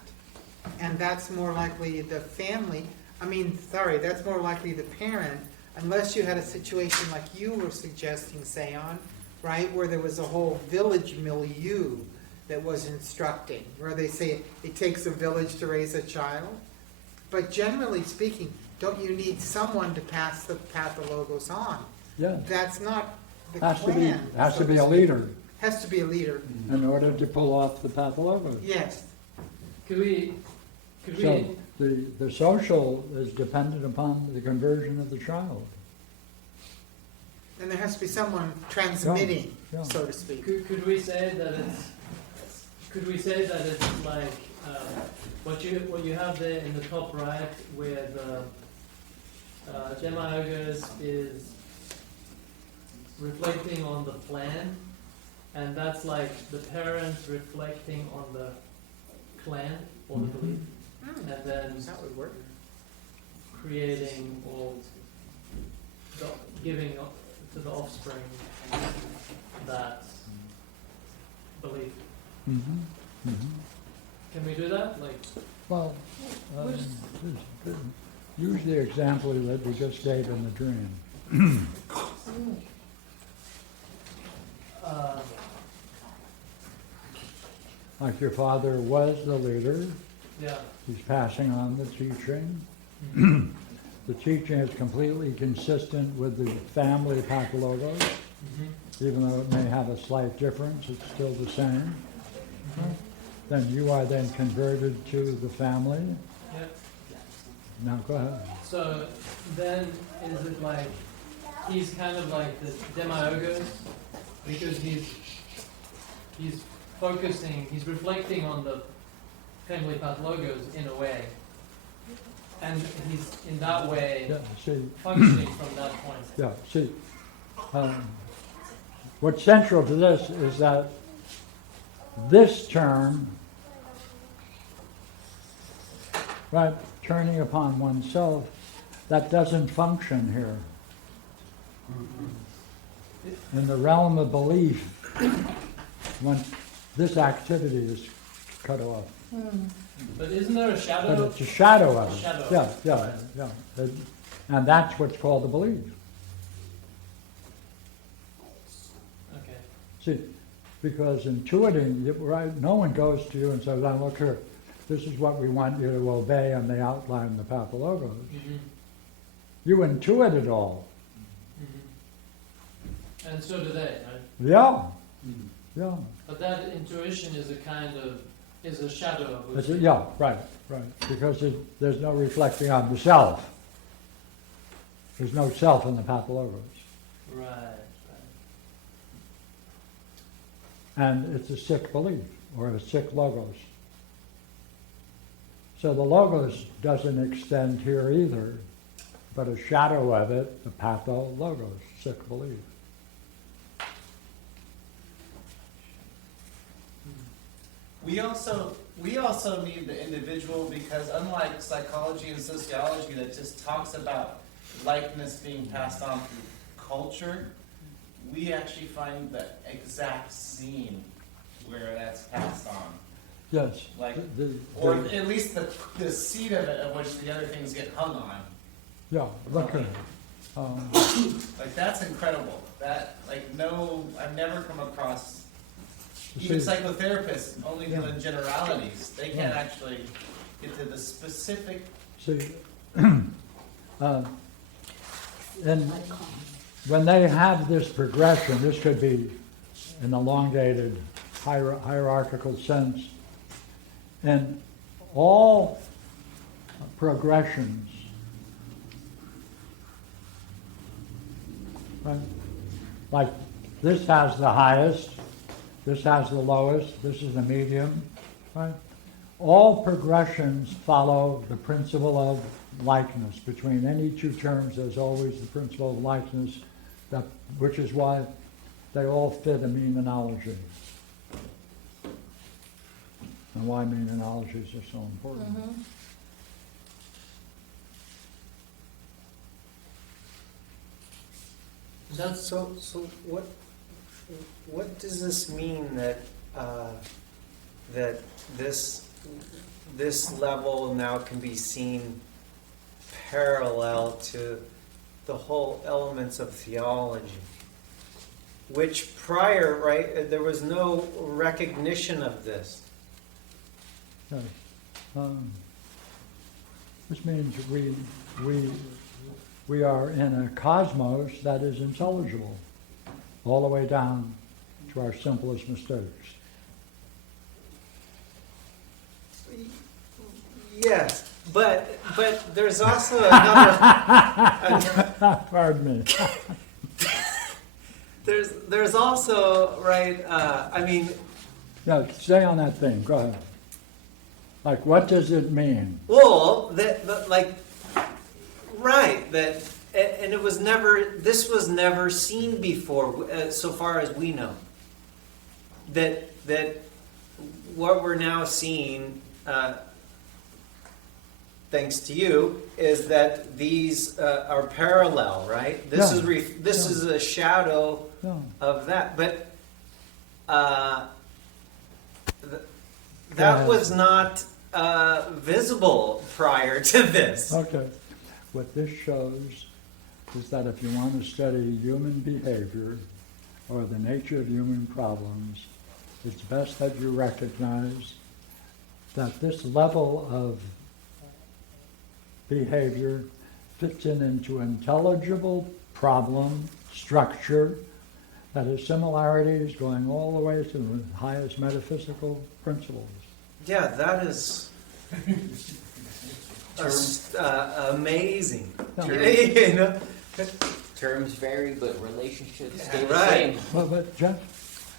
And that's more likely the family, that's more likely the parent, unless you had a situation like you were suggesting, Seon, right, where there was a whole village milieu that was instructing, where they say it takes a village to raise a child. But generally speaking, don't you need someone to pass the pathologos on? Yeah, That's not the has clan. to be a leader Has to be a leader, in order to pull off the pathologos. yes. Could we, So the social is dependent upon the conversion of the child. And there has to be someone transmitting, Yeah. so to speak. Could we say that it's like what you have there in the top right, where the demiurgus is reflecting on the plan, and that's like the parent reflecting on the clan or the belief, and then That would work. creating or giving to the offspring that belief. Mm-hmm. Mm-hmm. Can we do that? Like, Well, use the example that you just gave in the dream. Like your father was the leader, yeah. he's passing on the teaching. The teaching is completely consistent with the family pathologos, even though it may have a slight difference, it's still the same. Then you are then converted to the family. Yeah. Now go ahead. So then, is it like he's kind of like the demiurgus because he's focusing, he's reflecting on the family pathologos in a way, and he's in that way Yeah, see, functioning from that point. yeah, see, What's central to this is that this term, right, turning upon oneself, that doesn't function here. In the realm of belief, when this activity is cut off. But isn't there a shadow? But it's a shadow of it. Shadow. Yeah. And that's what's called the belief. Okay. See, because intuiting, right, no one goes to you and says, "Now look here, this is what we want you to obey," and they outline the pathologos. Mm-hmm. You intuit it all. Mm-hmm. And so do they, right? Yeah. Yeah. But that intuition is a shadow of who's Yeah, right. Because there's no reflecting on the self. There's no self in the pathologos. Right. And it's a sick belief, or a sick logos. So the logos doesn't extend here either, but a shadow of it, the pathologos, sick belief. We also need the individual, because unlike psychology and sociology that just talks about likeness being passed on through culture, we actually find the exact scene where that's passed on. Yes. Like, or at least the seed of it, of which the other things get hung on. Yeah, look at it. Like, that's incredible. That, like, no, I've never come across, You even see- psychotherapists only Yeah. doing generalities. They can't Yeah. actually get to the specific. See, and when they have this progression, this could be an elongated hierarchical sense, and all progressions, right? Like this has the highest, this has the lowest, this is the medium, right? All progressions follow the principle of likeness. Between any two terms, there's always the principle of likeness, which is why they all fit a meanology. And why meanologies are so important. Mm-hmm. That's So what does this mean that that this level now can be seen parallel to the whole elements of theology, which prior, right, there was no recognition of this. Yes. This means we are in a cosmos that is intelligible, all the way down to our simplest mistakes. Yes, but there's also another. Pardon me. There's also, right. I mean, No, stay on that thing. Go ahead. Like, what does it mean? well, that like, right, that, and it was never. This was never seen before, so far as we know. That what we're now seeing, thanks to you, is that these are parallel, right? This Yeah. this is a shadow Yeah. of that, but Go that ahead. was not visible prior to this. Okay. What this shows is that if you want to study human behavior or the nature of human problems, it's best that you recognize that this level of behavior fits into intelligible problem structure that has similarities going all the way to the highest metaphysical principles. Yeah, that is amazing. Yeah. You know? Terms vary, but relationships stay the Right. same. But Jeff,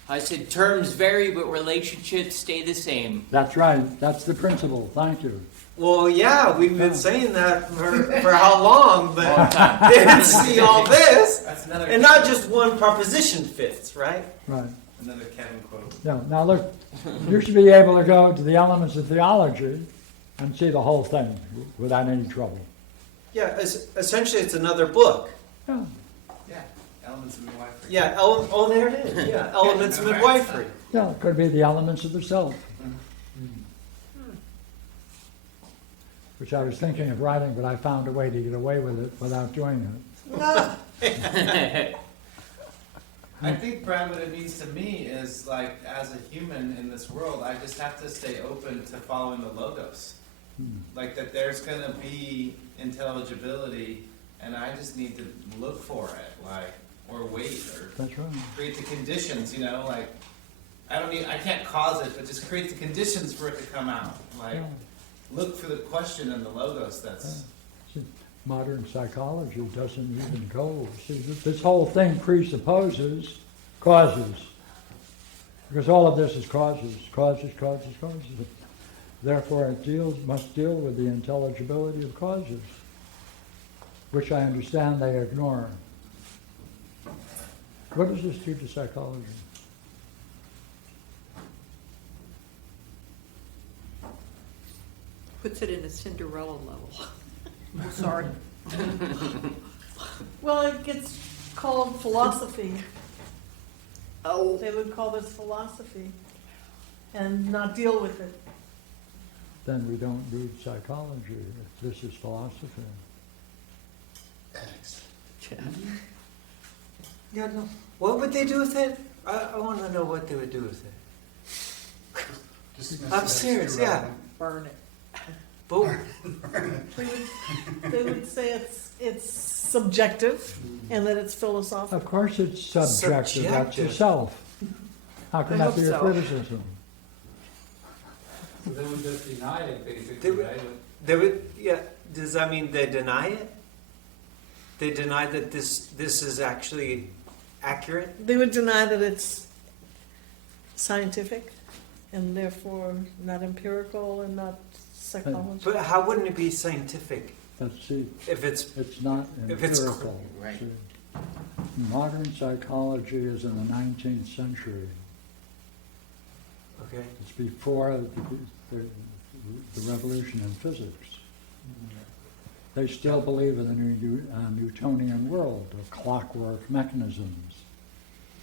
I said terms vary, but relationships stay the same. That's right. That's the principle. Thank you. Well, yeah, we've been saying that for how long, but didn't see all this. That's another. And not just one proposition fits, right? Right. Another Kevin quote. Yeah. Now look, you should be able to go to the Elements of Theology and see the whole thing without any trouble. Yeah, essentially it's another book. Yeah. Yeah, Elements of Midwifery. Yeah, oh, there it is. Yeah, Elements of Midwifery. Yeah, it could be the elements of the self. Which I was thinking of writing, but I found a way to get away with it without doing it. I think, Brad, what it means to me is like, as a human in this world, I just have to stay open to following the logos. Like that there's going to be intelligibility, and I just need to look for it, like, or wait, or That's right. create the conditions, you know, like, I can't cause it, but just create the conditions for it to come out. Like, Yeah. look for the question in the logos that's... See, modern psychology doesn't even go. See, this whole thing presupposes causes. Because all of this is causes. Therefore, it must deal with the intelligibility of causes, which I understand they ignore. What does this do to psychology? Puts it in a Cinderella level. I'm sorry. Well, it gets called philosophy. Oh. They would call this philosophy and not deal with it. Then we don't need psychology if this is philosophy. Yeah, no. What would they do with it? I want to know what they would do with it. I'm serious, yeah. Burn it. Boom. They would say it's subjective and that it's philosophical. Of course it's subjective, that's Subjective. yourself. How can I that be hope a so. criticism? So they would just deny it, basically, They would- right? They would, yeah. Does that mean they deny it? They deny that this is actually accurate? They would deny that it's scientific and therefore not empirical and not psychology. But how wouldn't it be scientific Let's see, if it's it's not If it's empirical. right. See, modern psychology is in the 19th century. okay? It's before the revolution in physics. They still believe in the Newtonian world of clockwork mechanisms,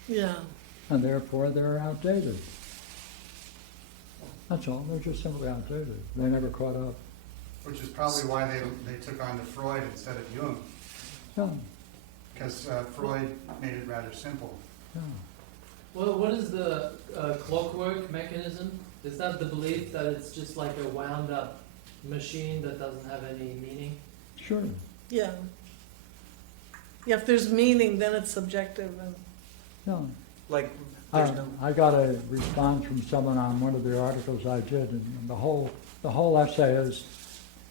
Yeah. and therefore they're outdated. That's all, they're just simply outdated. They never caught up. Which is probably why they took on to Freud instead of Jung, Yeah, because Freud made it rather simple. yeah. Well, what is the clockwork mechanism? Is that the belief that it's just like a wound up machine that doesn't have any meaning? Sure. Yeah. Yeah, if there's meaning, then it's subjective. And Yeah. Like, there's no... I got a response from someone on one of the articles I did, and the whole essay is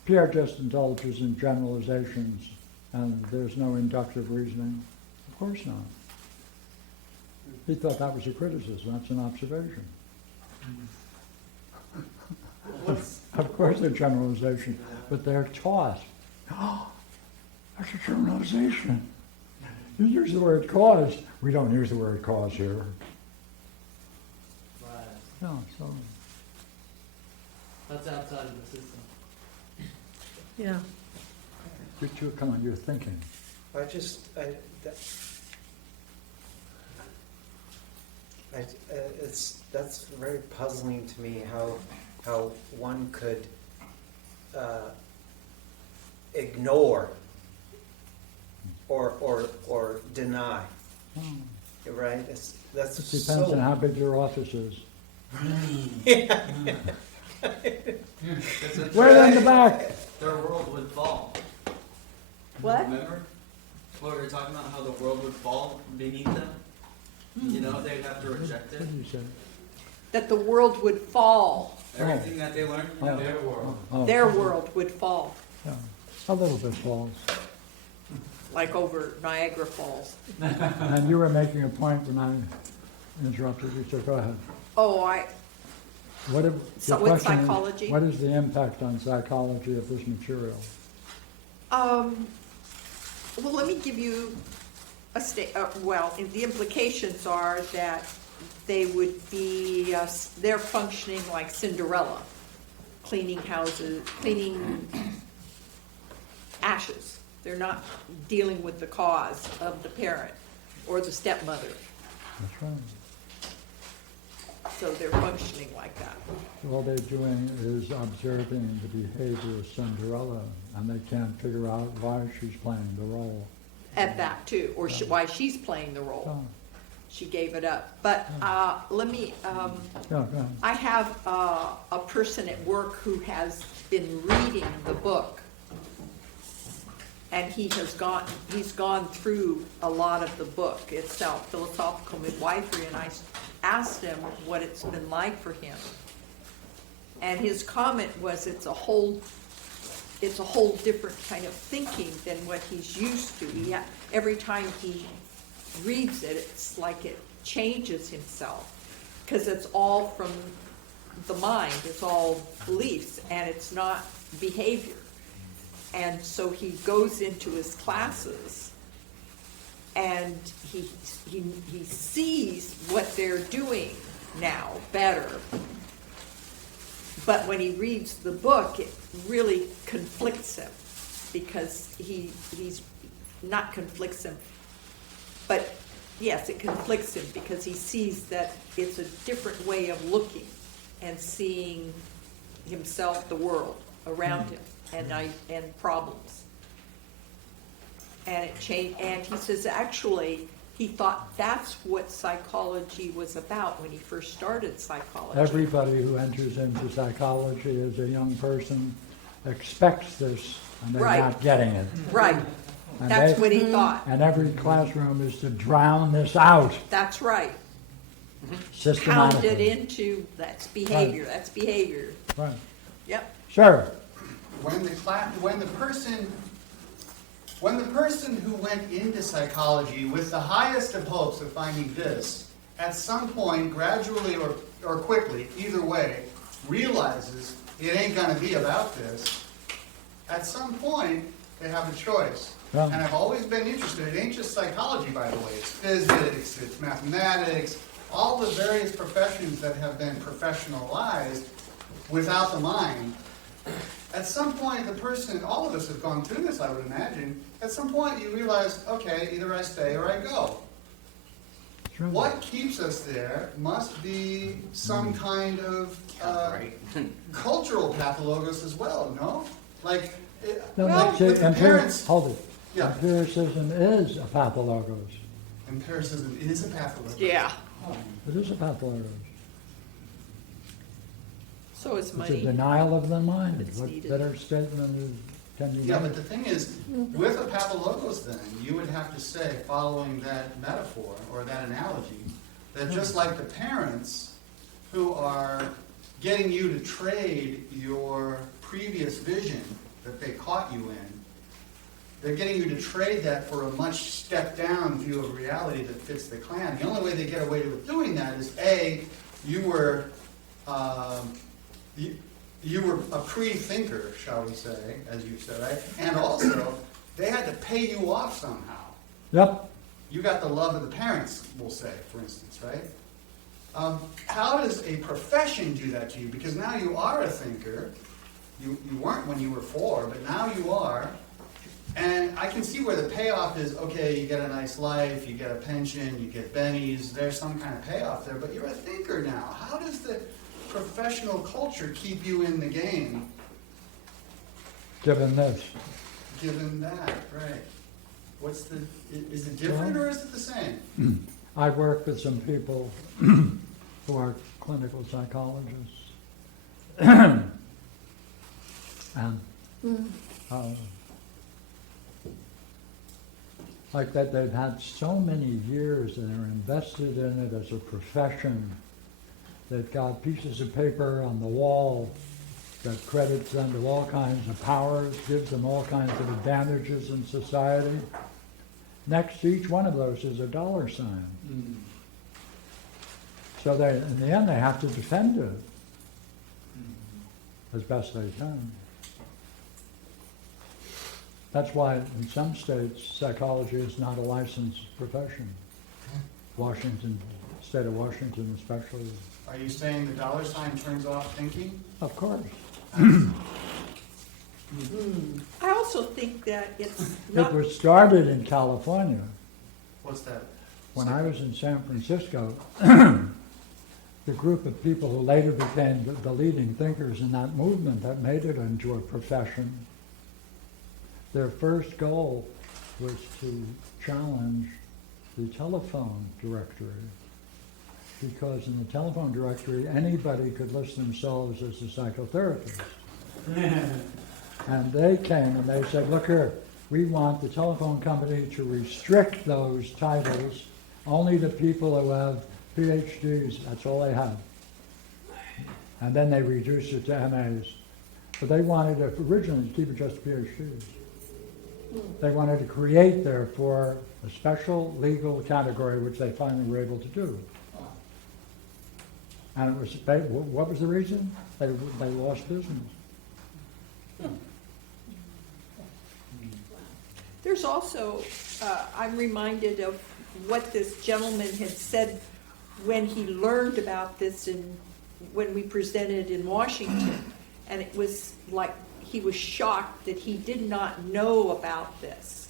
Pierre just indulges in generalizations, and there's no inductive reasoning. Of course not. He thought that was a criticism. That's an observation. Of course they're generalizations, but they're taught. Oh, that's a generalization. You use the word cause. We don't use the word cause here. Right. No, so That's outside of the system. yeah. come on, you're thinking. That's very puzzling to me how one could ignore or deny, right? That's It depends on how big your office is. Way in the back. Their world would fall. What? Remember what we were talking about? How the world would fall beneath them. You know, they'd have to reject it. What did you say? That the world would fall. Everything that they learned. Oh. Their world. Oh, Their world would fall, yeah. A little bit falls. like over Niagara Falls. And you were making a point when interrupted you, so go ahead. Oh, What if, So the with question is, psychology? what is the impact on psychology of this material? well, let me give you the implications are that they would be, they're functioning like Cinderella, cleaning houses, cleaning ashes. They're not dealing with the cause of the parent or the stepmother. That's right. So they're functioning like that. All they're doing is observing the behavior of Cinderella, and they can't figure out why she's playing the role. At that too, or why she's playing the role. Oh, She gave it up. But let me, yeah, go ahead. I have a person at work who has been reading the book. And he's gone through a lot of the book itself, Philosophical Midwifery, and I asked him what it's been like for him. And his comment was it's a whole different kind of thinking than what he's used to. Every time he reads it, it's like it changes himself, because it's all from the mind, it's all beliefs, and it's not behavior. And so he goes into his classes and he sees what they're doing now better. But when he reads the book, it really conflicts him, because he's not conflicts him, but yes, it conflicts him because he sees that it's a different way of looking and seeing himself, the world around him. And problems. And it changed, and he says actually, he thought that's what psychology was about when he first started psychology. Everybody who enters into psychology as a young person expects this, and they're Right. not getting it. Right, And that's they- what he thought. And every classroom is to drown this out That's right. systematically. Pounded into, that's behavior, that's behavior. Right. Yep. Sure. When the person who went into psychology with the highest of hopes of finding this, at some point, gradually or quickly, either way, realizes it ain't gonna be about this, at some point, they have a choice. Yeah. And I've always been interested, it ain't just psychology, by the way, it's physics, it's mathematics, all the various professions that have been professionalized without the mind. At some point, the person, all of us have gone through this, I would imagine, at some point you realize, okay, either I stay or I go. That's right. What keeps us there must be some kind of cultural pathologos as well, no? Like, No, like see, with the parents. hold it. Yeah. Empiricism is a pathologos. Empiricism is a pathologos. Yeah. It is a pathologos. So is It's a money. denial of the mind. It's What needed. better statement can you Yeah, make? but the thing is, with a pathologos then, you would have to say, following that metaphor or that analogy, that just like the parents who are getting you to trade your previous vision that they caught you in, they're getting you to trade that for a much stepped-down view of reality that fits the clan. The only way they get away with doing that is, A, you were a pre-thinker, shall we say, as you said, right? And also, they had to pay you off somehow. Yep. You got the love of the parents, we'll say, for instance, right? How does a profession do that to you? Because now you are a thinker. You weren't when you were 4, but now you are. And I can see where the payoff is, okay, you get a nice life, you get a pension, you get bennies, there's some kind of payoff there, but you're a thinker now. How does the professional culture keep you in the game, Given this. given that, right? Is it different or is it the same? I work with some people who are clinical psychologists. And like that, they've had so many years and they're invested in it as a profession. They've got pieces of paper on the wall that credits them to all kinds of powers, gives them all kinds of advantages in society. Next to each one of those is a dollar sign. So they, in the end, they have to defend it as best they can. That's why in some states, psychology is not a licensed profession. Washington, state of Washington especially. Are you saying the dollar sign turns off thinking? Of course. I also think that it's It not, was started in California. What's that? When I was in San Francisco, the group of people who later became the leading thinkers in that movement that made it into a profession, their first goal was to challenge the telephone directory. Because in the telephone directory, anybody could list themselves as a psychotherapist. And they came and they said, look here, we want the telephone company to restrict those titles only to people who have PhDs, that's all they have. And then they reduced it to MAs. But they wanted to originally keep it just PhDs. They wanted to create, therefore, a special legal category, which they finally were able to do. And it was, what was the reason? They lost business. there's also, I'm reminded of what this gentleman had said when he learned about this when we presented in Washington. And it was like, he was shocked that he did not know about this.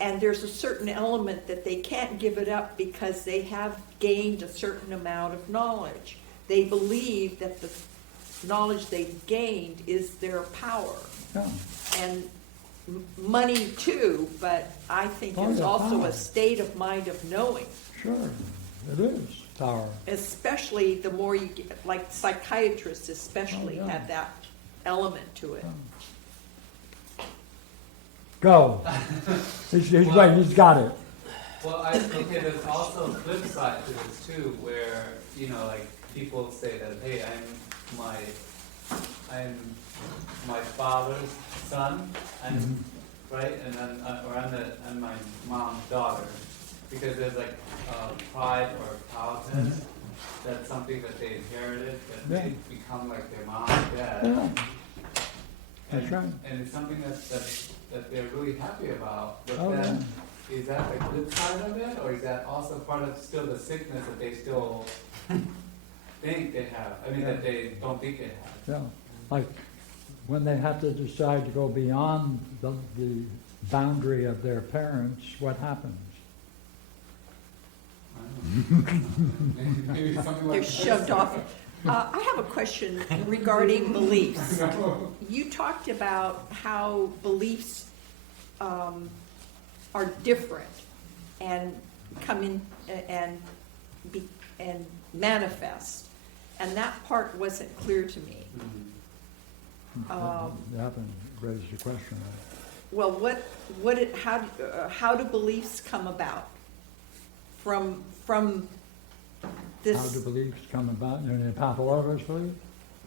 And there's a certain element that they can't give it up because they have gained a certain amount of knowledge. They believe that the knowledge they've gained is their power. Yeah. And money too, but I think Oh, it's yeah, also power. a state of mind of knowing. Sure, it is power. Especially the more you get, like psychiatrists especially Oh, yeah. have that element to it. Go. He's waiting, he's got it. Well, I think there's also a flip side to this too, where, you know, like people say that, hey, I'm my father's son, and right, and then or I'm my mom's daughter, because there's like pride or proudness. That's something that they inherited, that they become like their mom and dad. Yeah. That's And, right. and it's something that they're really happy about. But Oh, then, is that the good side of it, or is that also part of still the sickness that they still think they have? I mean, that they don't think they have. Yeah, like when they have to decide to go beyond the boundary of their parents, what happens? I don't know. Maybe something They're like shoved off. I have a question regarding beliefs. You talked about how beliefs are different and come in and manifest, and that part wasn't clear to me. You haven't raised a question. Well, how do beliefs come about from this? How do beliefs come about? You mean pathologos belief?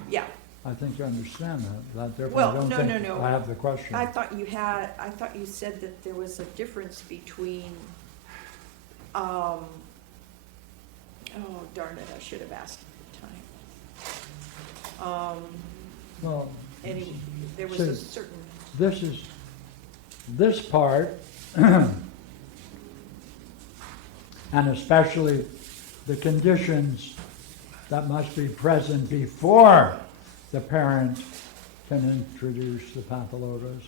Yeah. I think you understand that. Therefore, Well, I don't no, think no. I have the question. I thought you said that there was a difference between, oh darn it, I should have asked at the time. Well, There was see, a certain, this part, and especially the conditions that must be present before the parent can introduce the pathologos.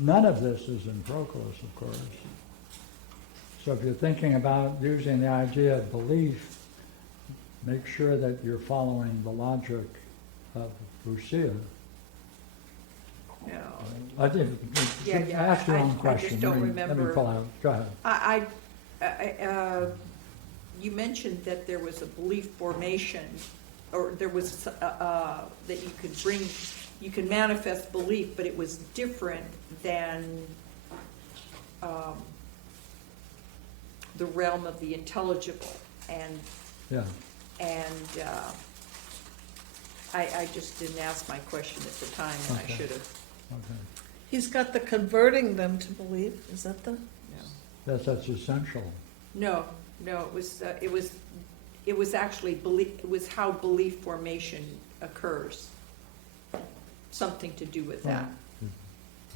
None of this is in Proclus, of course. So if you're thinking about using the idea of belief, make sure that you're following the logic of Lucia. no, I think, Yeah, ask your own I just question. don't Let me remember. pull out. Go ahead. You mentioned that there was a belief formation, or there was, that you could manifest belief, but it was different than, the realm of the intelligible, and Yeah. I just didn't ask my question at the time, and I Okay. should have. Okay. He's got the converting them to believe, is that the? That's essential. No, No, it was actually belief, it was how belief formation occurs. Something to do with that.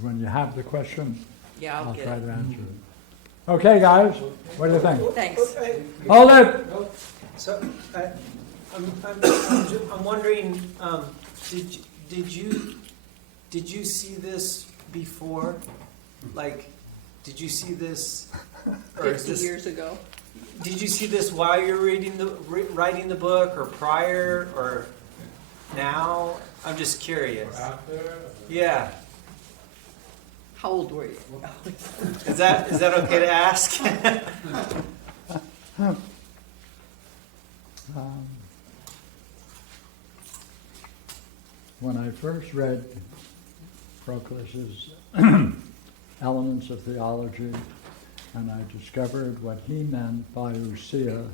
When you have the question, Yeah, I'll I'll get try it. to answer it. Okay, guys, what do you think? Thanks. Hold it! So, I'm wondering, did you see this before? Like, did you see this, or is 50 this, years ago. did you see this while you're writing the book, or prior, or now? I'm just curious. Yeah. How old were you? Is that okay to ask? When I first read Proclus's Elements of Theology, and I discovered what he meant by ousia,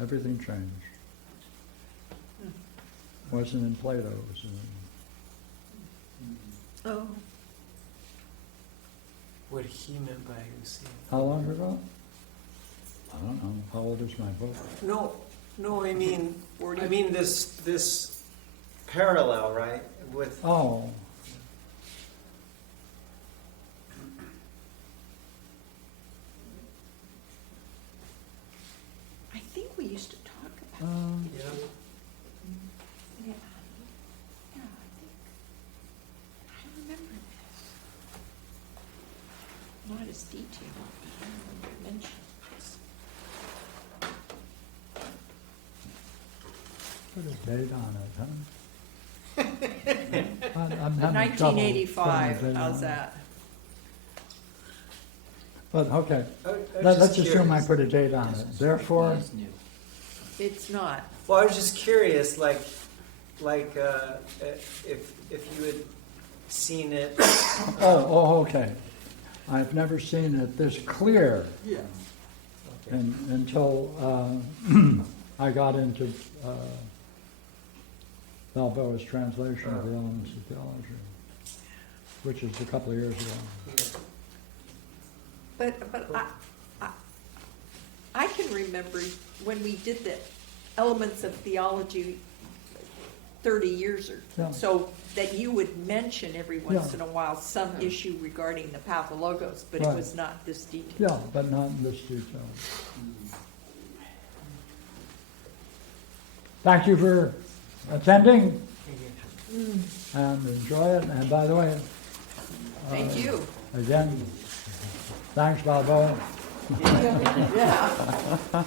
everything changed. Wasn't in Plato. It was in, Oh. What he meant by ousia. how long ago? I don't know. How old is my book? No. I mean this parallel, right? With Oh. I think we used to talk about yeah. yeah. Yeah, I remember this. Not as detailed, but I remember mentioning this. Put a date on it, huh? I'm having trouble putting a 1985, date how's on it. that? But, okay, I was let's just assume I curious. put a date on it. Therefore, It's not. Well, I was just curious, like if you had seen it. okay. I've never seen it this clear Yeah. until I got into Balboa's translation of the Elements of Theology, which is a couple of years ago. But I can remember when we did the Elements of Theology 30 years or Yeah. so, that you would mention every once Yeah. in a while some issue regarding the pathologos, but Right. it was not this detailed. Yeah, but not in this detail. Thank you for attending and enjoy it. And by the way, Thank you. again, thanks, Balboa. Yeah.